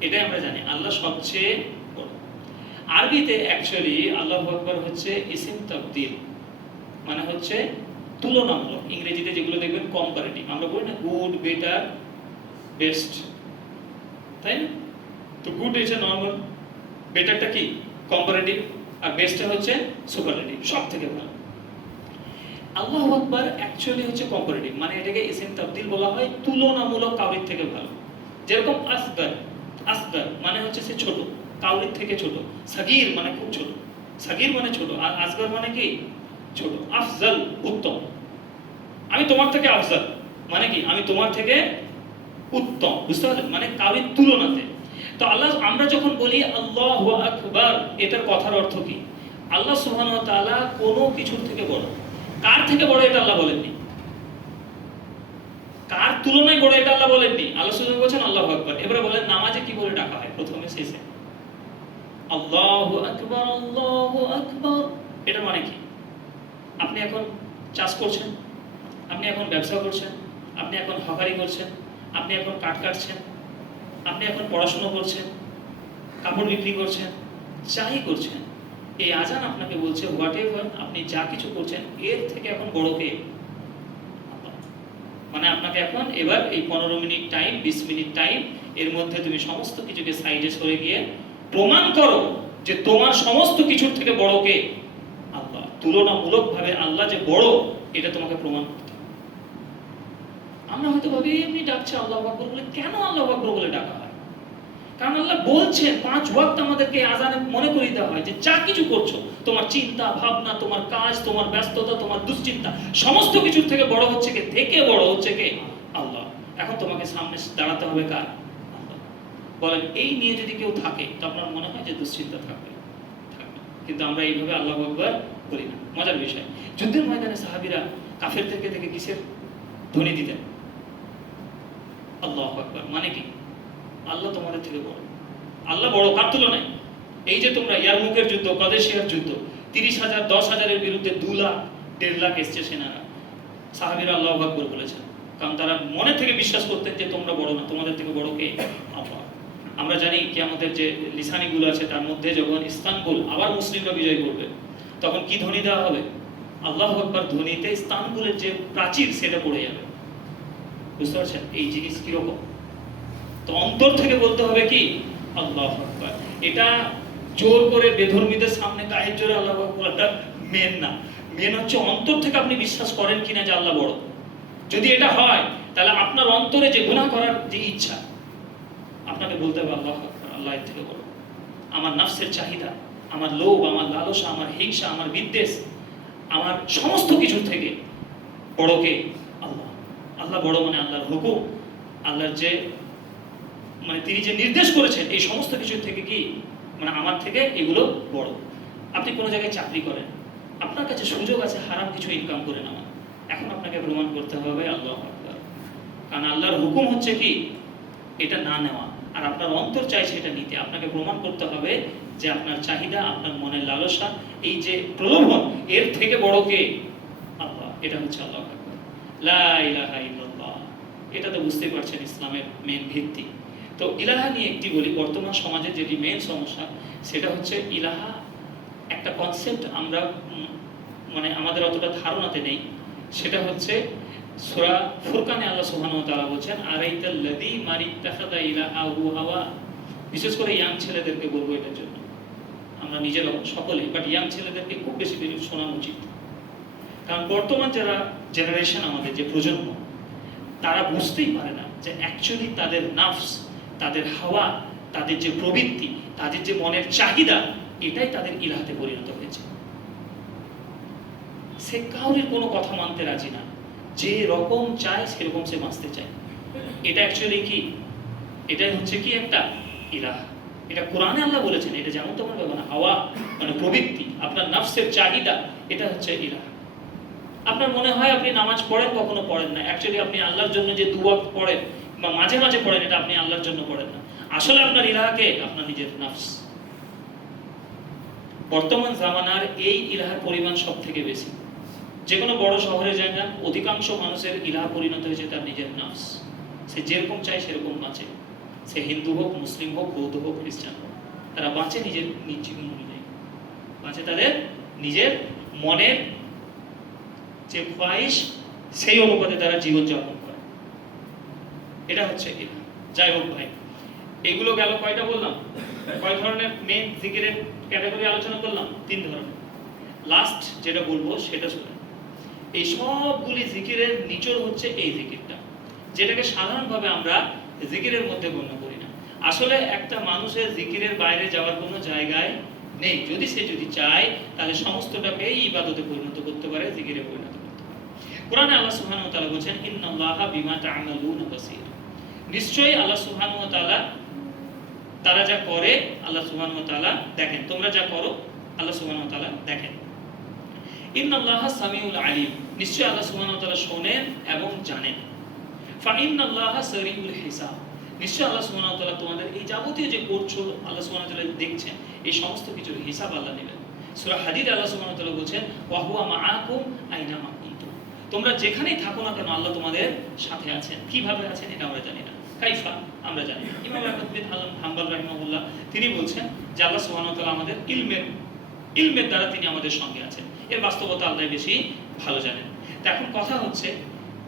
এটাই আমরা জানি আল্লাহ সবচেয়ে বড়। আরবিতে অ্যাকচুয়ালি আল্লাহু আকবার হচ্ছে ইসিম তাবদীল, মানে হচ্ছে তুলনামূলক। ইংরেজিতে যেগুলো দেখবেন কম্পারেটিভ, আমরা বলি না গুড, বেটার, বেস্ট, তাই না? তো গুড ইজ এ নরমাল, বেটারটা কি কম্পারেটিভ, আর বেস্টটা হচ্ছে সুপারলেটিভ, সব থেকে ভালো। আল্লাহু আকবার অ্যাকচুয়ালি হচ্ছে কম্পারেটিভ, মানে এটাকে ইসিম তাবদীল বলা হয়, তুলনামূলক কাউরির থেকে ভালো। যেরকম আসগার, আসগার মানে হচ্ছে সে ছোট, কাউরির থেকে ছোট। সাগীর মানে খুব ছোট, সাগীর মানে ছোট, আর আসগার মানে কি ছোট। আফজাল উত্তম, আমি তোমার থেকে আফজাল মানে কি আমি তোমার থেকে উত্তম, বুঝতে পারলেন? মানে কাউরির তুলনাতে। তো আল্লাহ, আমরা যখন বলি আল্লাহু আকবার, এটার কথার অর্থ কি? আল্লাহ সুবহানাহু ওয়া তাআলা কোনো কিছুর থেকে বড়। কার থেকে বড় এটা আল্লাহ বলেননি, কার তুলনায় বড় এটা আল্লাহ বলেননি। আল্লাহ শুধু বলেছেন আল্লাহু আকবার। এবারে বলেন নামাজে কি বলে ডাকা হয়? প্রথমে শেষে আল্লাহু আকবার, আল্লাহু আকবার, এটা মানে কি? আপনি এখন চাষ করছেন, আপনি এখন ব্যবসা করছেন, আপনি এখন হকারি করছেন, আপনি এখন কাঠ কাটছেন, আপনি এখন পড়াশোনা করছেন, কাপড় বিক্রি করছেন, যাই করছেন, এই আজান আপনাকে বলছে হোয়াট এভার আপনি যা কিছু করছেন এর থেকে এখন বড় কে? মানে আপনাকে এখন এবার এই 15 মিনিট টাইম, 20 মিনিট টাইম, এর মধ্যে তুমি সমস্ত কিছুকে সাইডে সরে গিয়ে প্রমাণ করো যে তোমার সমস্ত কিছুর থেকে বড় কে? আল্লাহ। তুলনামূলকভাবে আল্লাহ যে বড়, এটা তোমাকে প্রমাণ করতে হবে। আমরা হয়তো ভাবি এমনি ডাকছে আল্লাহু আকবার বলে, কেন আল্লাহু আকবার বলে ডাকা হয়? কারণ আল্লাহ বলছেন 5 ওয়াক্ত আমাদেরকে আজানে মনে করিয়ে দেওয়া হয় যে যা কিছু করছো, তোমার চিন্তা ভাবনা, তোমার কাজ, তোমার ব্যস্ততা, তোমার দুশ্চিন্তা, সমস্ত কিছুর থেকে বড় হচ্ছে কে? থেকে বড় হচ্ছে কে? আল্লাহ। এখন তোমাকে সামনে দাঁড়াতে হবে কার? আল্লাহ। বলেন এই নিয়ে যদি কেউ থাকে তো আপনার মনে হয় যে দুশ্চিন্তা থাকবে? থাকবে। কিন্তু আমরা এইভাবে আল্লাহু আকবার বলি না। মজার বিষয়, যুদ্ধের ময়দানে সাহাবীরা কাফেরদেরকে দেখে কিসের ধ্বনি দিতেন? আল্লাহু আকবার। মানে কি? আল্লাহ তোমাদের থেকে বড়। আল্লাহ বড় কার তুলনায়? এই যে তোমরা ইয়ারমুকের যুদ্ধ, কাদেশিয়ার যুদ্ধ, 30,000 10,000-এর বিরুদ্ধে 2 লাখ 1.5 লাখ এসছে সেনারা, সাহাবীরা আল্লাহু আকবার বলেছেন, কারণ তারা মনে থেকে বিশ্বাস করতেন যে তোমরা বড় না, তোমাদের থেকে বড় কে? আল্লাহ। আমরা জানি কিয়ামতের যে লিসানিগুলো আছে তার মধ্যে যখন ইস্তানবুল আবার মুসলিমরা বিজয় করবে, তখন কি ধ্বনি দেওয়া হবে? আল্লাহু আকবার ধ্বনিতে ইস্তানবুলের যে প্রাচীর সেটা পড়ে যাবে। বুঝতে পারছেন এই জিনিস কিরকম? তো অন্তর থেকে বলতে হবে কি? আল্লাহু আকবার। এটা জোর করে বেধর্মীদের সামনে গায়ের জোরে আল্লাহু আকবারটা মেন না, মেন হচ্ছে অন্তর থেকে আপনি বিশ্বাস করেন কিনা যে আল্লাহ বড়। যদি এটা হয় তাহলে আপনার অন্তরে যে গুনাহ করার যে ইচ্ছা, আপনাকে বলতে হবে আল্লাহু আকবার, আল্লাহ এর থেকে বড়। আমার নফসের চাহিদা, আমার লোভ, আমার লালসা, আমার হিংসা, আমার বিদ্বেষ, আমার সমস্ত কিছুর থেকে বড় কে? আল্লাহ। আল্লাহ বড় মানে আল্লাহর হুকুম, আল্লাহর যে মানে তিনি যে নির্দেশ করেছেন এই সমস্ত কিছুর থেকে কি মানে আমার থেকে এগুলো বড়। আপনি কোনো জায়গায় চাকরি করেন, আপনার কাছে সুযোগ আছে হারাম কিছু ইনকাম করে নেওয়া, এখন আপনাকে প্রমাণ করতে হবে আল্লাহু আকবার, কারণ আল্লাহর হুকুম হচ্ছে কি এটা না নেওয়া, আর আপনার অন্তর চাইছে এটা নিতে। আপনাকে প্রমাণ করতে হবে যে আপনার চাহিদা, আপনার মনের লালসা, এই যে প্রলোভন, এর থেকে বড় কে? আল্লাহ। এটা হচ্ছে আল্লাহু আকবার, লা ইলাহা ইল্লাল্লাহ। এটা তো বুঝতেই পারছেন ইসলামের মেন ভিত্তি। তো ইলাহা নিয়ে একটি বলি, বর্তমান সমাজে যেটি মেন সমস্যা সেটা হচ্ছে ইলাহা একটা কনসেপ্ট আমরা মানে আমাদের অতটা ধারণাতে নেই। সেটা হচ্ছে সূরা ফুরকানে আল্লাহ সুবহানাহু ওয়া তাআলা বলেন আরাইতাল্লাযী মানিত্তাখাযা ইলাহাহু হাওয়া। বিশেষ করে ইয়াং ছেলেদেরকে বলবো এটার জন্য, আমরা নিজেরাও সকলেই, বাট ইয়াং ছেলেদেরকে খুব বেশি বেশি শোনা উচিত। কারণ বর্তমান যারা জেনারেশন, আমাদের যে প্রজন্ম, তারা বুঝতেই পারে না যে অ্যাকচুয়ালি তাদের নাফস, তাদের হাওয়া, তাদের যে প্রবৃত্তি, তাদের যে মনের চাহিদা, এটাই তাদের ইলাহাতে পরিণত হয়েছে। সে কাউরির কোনো কথা মানতে রাজি না, যে রকম চায় সেরকম সে বাঁচতে চায়। এটা অ্যাকচুয়ালি কি? এটাই হচ্ছে কি একটা ইলাহা। এটা কোরআনে আল্লাহ বলেছেন, এটা যেমন তোমার ব্যাপার না, হাওয়া মানে প্রবৃত্তি, আপনার নাফসের চাহিদা, এটা হচ্ছে ইলাহা। আপনার মনে হয় আপনি নামাজ পড়েন, কখনো পড়েন না, অ্যাকচুয়ালি আপনি আল্লাহর জন্য যে 2 ওয়াক্ত পড়েন, বা মাঝে মাঝে পড়েন, এটা আপনি আল্লাহর জন্য পড়েন না। আসলে আপনার ইলাহাকে আপনার নিজের নাফস। বর্তমান জামানার এই ইলাহার পরিমাণ সব থেকে বেশি। যে কোনো বড় শহরে যান, অধিকাংশ মানুষের ইলাহা পরিণত হয়েছে তার নিজের নাফস। সে যেরকম চায় সেরকম বাঁচে, সে হিন্দু হোক, মুসলিম হোক, বৌদ্ধ হোক, খ্রিস্টান হোক, তারা বাঁচে নিজের নিজ জীবন অনুযায়ী, বাঁচে তাদের নিজের মনের যে খ্বাহিশ সেই অনুপাতে তারা জীবনযাপন করে। এটা হচ্ছে ইলাহা। যাই হোক ভাই, এগুলো গেল কয়টা বললাম, কয় ধরনের মেন জিকিরের ক্যাটাগরি আলোচনা করলাম, 3 ধরনের। লাস্ট যেটা বলবো সেটা শুনে, এই সবগুলি জিকিরের নিচর হচ্ছে এই জিকিরটা, যেটাকে সাধারণভাবে আমরা জিকিরের মধ্যে গণ্য করি না। আসলে একটা মানুষের জিকিরের বাইরে যাওয়ার কোনো জায়গায় নেই। যদি সে চায় তাহলে সমস্তটাকে ইবাদতে পরিণত করতে পারে, জিকিরে পরিণত করতে পারে। কোরআনে আল্লাহ সুবহানাহু ওয়া তাআলা বলেন, ইন্নাল্লাহা বিমা তা'মালুনা বাসীর। নিশ্চয়ই আল্লাহ সুবহানাহু ওয়া তাআলা তারা যা করে আল্লাহ সুবহানাহু ওয়া তাআলা দেখেন। তোমরা যা করো আল্লাহ সুবহানাহু ওয়া তাআলা দেখেন। ইন্নাল্লাহা সামিউল আলিম। নিশ্চয়ই আল্লাহ সুবহানাহু ওয়া তাআলা শোনেন এবং জানেন। ফাইন্নাল্লাহা সারিউল হিসাব। নিশ্চয়ই আল্লাহ সুবহানাহু ওয়া তাআলা তোমাদের এই যাবতীয় যে করছো আল্লাহ সুবহানাহু ওয়া তাআলা দেখছেন, এই সমস্ত কিছুর হিসাব আল্লাহ নেবেন। সূরা হাদীদ আল্লাহ সুবহানাহু ওয়া তাআলা বলেন, ওয়া হুয়া মাআকুম আইনা মা কুনতুম। তোমরা যেখানেই থাকো না কেন আল্লাহ তোমাদের সাথে আছেন। কিভাবে আছেন এটা আমরা জানি না, কাইফা আমরা জানি না। ইমাম আহমদ বিন হাম্বল রাহিমাহুল্লাহ তিনি বলছেন যে আল্লাহ সুবহানাহু ওয়া তাআলা আমাদের ইলমের দ্বারা তিনি আমাদের সঙ্গে আছেন। এর বাস্তবতা আল্লাহ বেশি ভালো জানেন। তো এখন কথা হচ্ছে,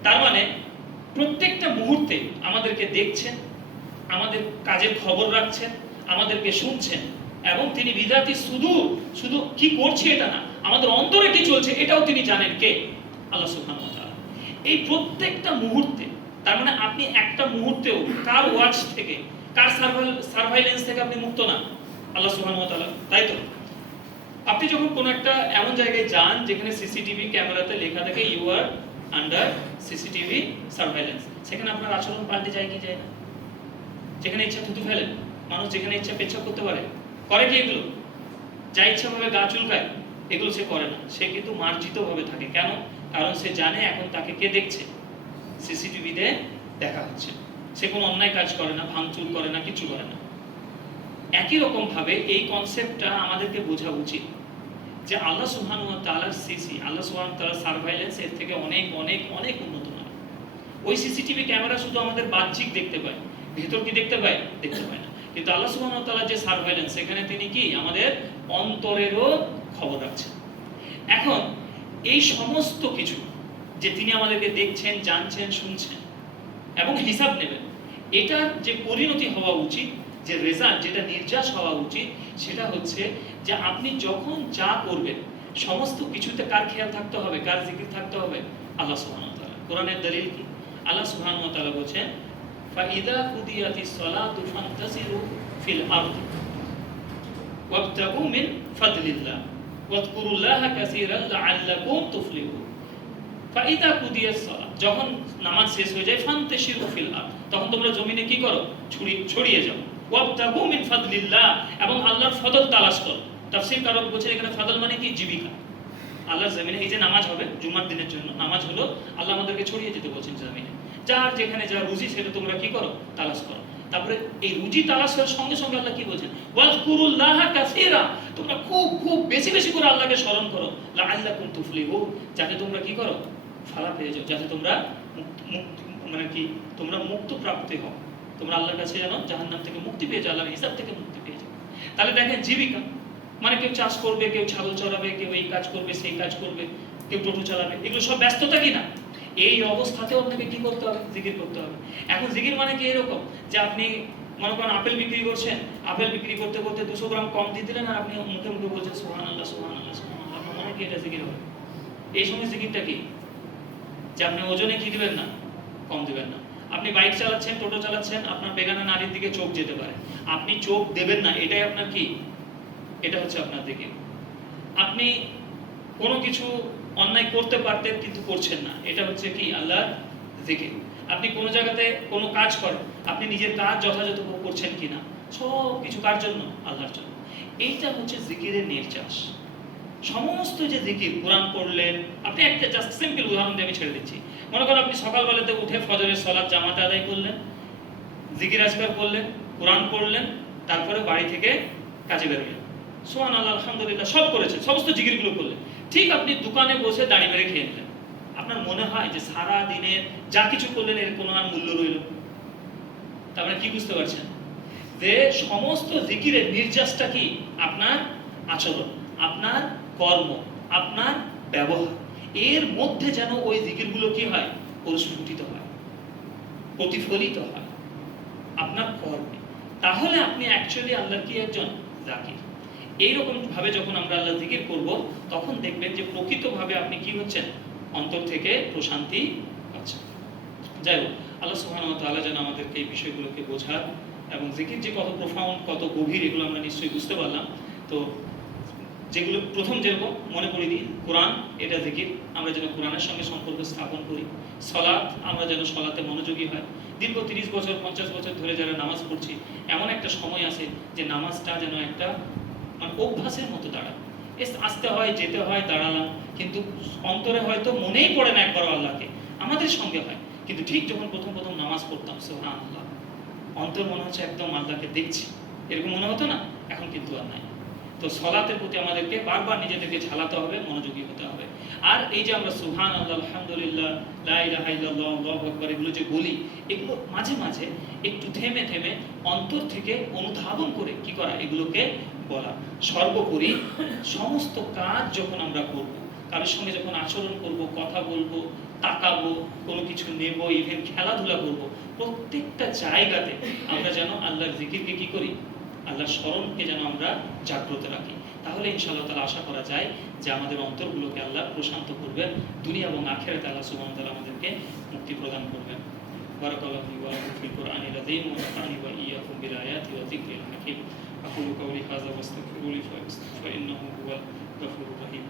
তার মানে প্রত্যেকটা মুহূর্তে আমাদেরকে দেখছেন, আমাদের কাজের খবর রাখছেন, আমাদেরকে শুনছেন, এবং তিনি বিধাতি শুধু কি করছে এটা না, আমাদের অন্তরে কি চলছে এটাও তিনি জানেন। কে? আল্লাহ সুবহানাহু ওয়া তাআলা। এই প্রত্যেকটা মুহূর্তে, তার মানে আপনি একটা মুহূর্তেও কার ওয়াচ থেকে, কার সার্ভাইলেন্স থেকে আপনি মুক্ত না, আল্লাহ সুবহানাহু ওয়া তাআলা। তাই তো আপনি যখন কোনো একটা এমন জায়গায় যান যেখানে সিসিটিভি ক্যামেরাতে লেখা থাকে you are under CCTV surveillance, সেখানে আপনার আচরণ পাল্টে যায় কি যায় না? যেখানে ইচ্ছা থুতু ফেলেন মানুষ, যেখানে ইচ্ছা পেচ্ছাপ করতে পারে, করে কি এগুলো? যা ইচ্ছা ভাবে গা চুলকায়, এগুলো সে করে না। সে কিন্তু মার্জিত ভাবে থাকে। কেন? কারণ সে জানে এখন তাকে কে দেখছে, সিসিটিভিতে দেখা হচ্ছে। সে কোনো অন্যায় কাজ করে না, ভাঙচুর করে না, কিছু করে না। একই রকম ভাবে এই কনসেপ্টটা আমাদেরকে বোঝা উচিত যে আল্লাহ সুবহানাহু ওয়া তাআলার আল্লাহ সুবহানাহু ওয়া তাআলার সার্ভাইলেন্স এর থেকে অনেক অনেক অনেক উন্নত নয়। ওই সিসিটিভি ক্যামেরা শুধু আমাদের বাহ্যিক দেখতে পায়, ভেতর কি দেখতে পায়? দেখতে পায় না। কিন্তু আল্লাহ সুবহানাহু ওয়া তাআলার যে সার্ভাইলেন্স, সেখানে তিনি কি আমাদের অন্তরেরও খবর রাখছেন। এখন এই সমস্ত কিছু যে তিনি আমাদেরকে দেখছেন, জানছেন, শুনছেন এবং হিসাব নেবেন, এটার যে পরিণতি হওয়া উচিত, যে রেজাল্ট, যেটা নির্যাস হওয়া উচিত, সেটা হচ্ছে যে আপনি যখন যা করবেন সমস্ত কিছুতে কার খেয়াল থাকতে হবে, কার জিকির থাকতে হবে? আল্লাহ সুবহানাহু ওয়া তাআলা। কোরআনের দলিল কি? আল্লাহ সুবহানাহু ওয়া তাআলা বলেন, ফাইদা কুদিয়াতিস সালাতু ফান্তাসিরু ফিল আরদি ওয়াবতাগু মিন ফাদলিল্লাহ ওয়াজকুরুল্লাহা কাসীরান লাআল্লাকুম তুফলিহুন। ফাইদা কুদিয়াস সালাত, যখন নামাজ শেষ হয়ে যায়, ফান্তাসিরু ফিল আরদ, তখন তোমরা জমিনে কি করো? ছড়িয়ে যাও। ওয়াবতাগু মিন ফাদলিল্লাহ, এবং আল্লাহর ফজল তালাশ করো। তাফসীরকারক বলেছেন এখানে ফজল মানে কি? জীবিকা। আল্লাহর জমিনে এই যে নামাজ হবে জুমার দিনের জন্য, নামাজ হলো আল্লাহ আমাদেরকে ছড়িয়ে যেতে বলছেন জমিনে। যার যেখানে যা রুজি সেটা তোমরা কি করো? তালাশ করো। তারপরে এই রুজি তালাশের সঙ্গে সঙ্গে আল্লাহ কি বলছেন? ওয়াজকুরুল্লাহা কাসীরা, তোমরা খুব খুব বেশি বেশি করে আল্লাহকে স্মরণ করো, লাআল্লাকুম তুফলিহুন, যাতে তোমরা কি করো? ফালা পেয়ে যাও, যাতে তোমরা মানে কি তোমরা মুক্ত প্রাপ্তি হও, তোমরা আল্লাহর কাছে জানো জাহান্নাম থেকে মুক্তি পেয়ে যাও, আল্লাহর হিসাব থেকে মুক্তি পেয়ে যাও। তাহলে দেখেন জীবিকা মানে কেউ চাষ করবে, কেউ ছাগল চড়াবে, কেউ এই কাজ করবে, সেই কাজ করবে, কেউ টোটো চালাবে, এগুলো সব ব্যস্ততা কি না? এই অবস্থাতেও আপনাকে কি করতে হবে? জিকির করতে হবে। এখন জিকির মানে কি এরকম যে আপনি মনে করেন আপেল বিক্রি করছেন, আপেল বিক্রি করতে করতে 200 গ্রাম কম দিয়ে দিলেন, আর আপনি মুখে মুখে বলছেন সুবহানাল্লাহ সুবহানাল্লাহ সুবহানাল্লাহ, আপনার মনে কি এটা জিকির হবে? এই সময় জিকিরটা কি? যে আপনি ওজনে কি দিবেন না, কম দিবেন না। আপনি বাইক চালাচ্ছেন, টোটো চালাচ্ছেন, আপনার বেগানা নারীর দিকে চোখ যেতে পারে, আপনি চোখ দেবেন না, এটাই আপনার কি? এটা হচ্ছে আপনার জিকির। আপনি কোনো কিছু অন্যায় করতে পারতেন কিন্তু করছেন না, এটা হচ্ছে কি? আল্লাহর জিকির। আপনি কোনো জায়গাতে কোনো কাজ করেন, আপনি নিজের কাজ যথাযথ করছেন কিনা, সব কিছু কার জন্য? আল্লাহর জন্য। এইটা হচ্ছে জিকিরের নির্যাস। সমস্ত যে জিকির, কোরআন পড়লেন, আপনি একটা জাস্ট সিম্পল উদাহরণ দিয়ে আমি ছেড়ে দিচ্ছি। মনে করেন আপনি সকালবেলাতে উঠে ফজরের সালাত জামাতে আদায় করলেন, জিকির আজকার করলেন, কোরআন পড়লেন, তারপরে বাড়ি থেকে কাজে বেরোলেন, সুবহানাল্লাহ আলহামদুলিল্লাহ সব করেছেন, সমস্ত জিকিরগুলো করলেন। ঠিক আপনি দোকানে বসে দাঁড়িয়ে মেরে খেয়ে নিলেন, আপনার মনে হয় যে সারা দিনের যা কিছু করলেন এর কোনো আর মূল্য রইল? তার মানে কি বুঝতে পারছেন যে সমস্ত জিকিরের নির্যাসটা কি? আপনার আচরণ, আপনার কর্ম, আপনার ব্যবহার, এর মধ্যে যেন ওই জিকিরগুলো কি হয়? পরিস্ফুটিত হয়, প্রতিফলিত হয় আপনার কর্মে। তাহলে আপনি অ্যাকচুয়ালি আল্লাহর কি একজন জাকির। এইরকম ভাবে যখন আমরা আল্লাহ জিকির করব, তখন দেখবেন যে প্রকৃতভাবে আপনি কি হচ্ছেন? অন্তর থেকে প্রশান্তি পাচ্ছেন। যাই হোক, আল্লাহ সুবহানাহু ওয়া তাআলা যেন আমাদেরকে এই বিষয়গুলোকে বোঝার, এবং জিকির যে কত প্রোফাউন্ড, কত গভীর, এগুলো আমরা নিশ্চয়ই বুঝতে পারলাম। তো যেগুলো প্রথম যেরকম মনে করে দিই, কোরআন এটা জিকির, আমরা যেন কোরআনের সঙ্গে সম্পর্ক স্থাপন করি। সালাত, আমরা যেন সালাতে মনোযোগী হয়। দীর্ঘ 30 বছর 50 বছর ধরে যারা নামাজ পড়ছি, এমন একটা সময় আছে যে নামাজটা যেন একটা অভ্যাসের মতো দাঁড়ায়। আসতে হয়, যেতে হয়, দাঁড়ালাম, কিন্তু অন্তরে হয়তো মনেই পড়ে না একবার আল্লাহকে। আমাদের সঙ্গে হয়, কিন্তু ঠিক যখন প্রথম প্রথম নামাজ পড়তাম, সুবহানাল্লাহ, অন্তর মনে হচ্ছে একদম আল্লাহকে দেখছি, এরকম মনে হতো না? এখন কিন্তু আর নাই। তো সালাতের প্রতি আমাদেরকে বারবার নিজেদেরকে ঝালাতে হবে, মনোযোগী হতে হবে। আর এই যে আমরা সুবহানাল্লাহ, আলহামদুলিল্লাহ, লা ইলাহা ইল্লাল্লাহ, আল্লাহু আকবার, এগুলো যে বলি, এগুলো মাঝে মাঝে একটু থেমে থেমে অন্তর থেকে অনুধাবন করে কি করা? এগুলোকে বলা। সর্বোপরি সমস্ত কাজ যখন আমরা করব, কারোর সঙ্গে যখন আচরণ করব, কথা বলবো, তাকাবো, কোনো কিছু নেব, ইভেন খেলাধুলা করব, প্রত্যেকটা জায়গাতে আমরা যেন আল্লাহর জিকিরকে কি করি? আল্লাহর স্মরণকে যেন আমরা জাগ্রত রাখি। তাহলে ইনশাআল্লাহ তাআলা আশা করা যায় যে আমাদের অন্তরগুলোকে আল্লাহ প্রশান্ত করবেন, দুনিয়া এবং আখিরাতে আল্লাহ সুবহানাহু ওয়া তাআলা আমাদেরকে মুক্তি প্রদান করবেন। বারাকাল্লাহু ফি ওয়া লাকুম ফিল কুরআনিল আযীম ওয়া নাফা'নি ওয়া ইয়্যাকুম বিল আয়াতি ওয়া যিকরিল হাকীম। আকুলু কাওলি হাযা ওয়াস্তাগফিরু লি ফাইন্নাহু হুয়াল গফুরুর রহিম।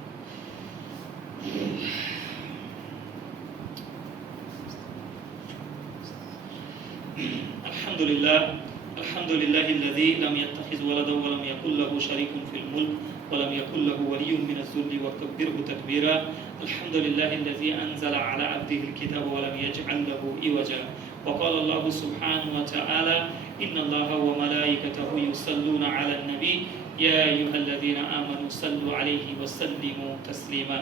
আলহামদুলিল্লাহ, আলহামদুলিল্লাহিল্লাযী লাম ইয়াত্তাখিয ওয়ালাদান ওয়া লাম ইয়াকুল লাহু শারীকুন ফিল মুলক ওয়া লাম ইয়াকুল লাহু ওয়ালিয়্যুন মিনাজ-যুল্লি ওয়াকাব্বিরহু তাকবীরা। আলহামদুলিল্লাহিল্লাযী আনজালা আলা আবদিহিল কিতাবা ওয়া লাম ইয়াজআল লাহু ইওয়াজা। ওয়া ক্বালা আল্লাহু সুবহানাহু ওয়া তাআলা ইন্নাল্লাহা ওয়া মালাইকাতাহু ইউসাল্লুনা আলান নবী ইয়া আইয়ুহাল্লাযীনা আমানু সাল্লু আলাইহি ওয়া সাল্লিমু তাসলিমা।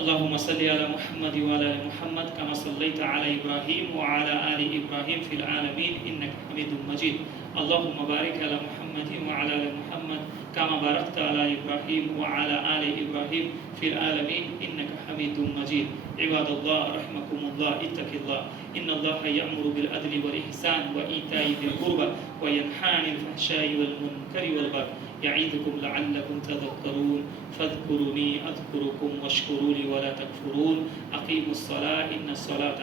اللهم صل على محمد وعلى ال محمد كما صليت على ابراهيم وعلى ال ابراهيم في العالمين انك حميد مجيد. اللهم بارك على محمد وعلى ال محمد كما باركت على ابراهيم وعلى ال ابراهيم في العالمين انك حميد مجيد. عباد الله رحمكم الله، اتق الله، ان الله يأمر بالعدل والاحسان وايتاء ذي القربى وينهى عن الفحشاء والمنكر والبغي يعظكم لعلكم تذكرون. فاذكروني أذكركم واشكروا لي ولا تكفرون. أقيموا الصلاة إن الصلاة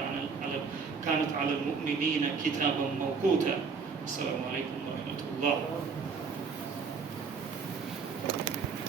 كانت على المؤمنين كتابا موقوتا. السلام عليكم ورحمة الله.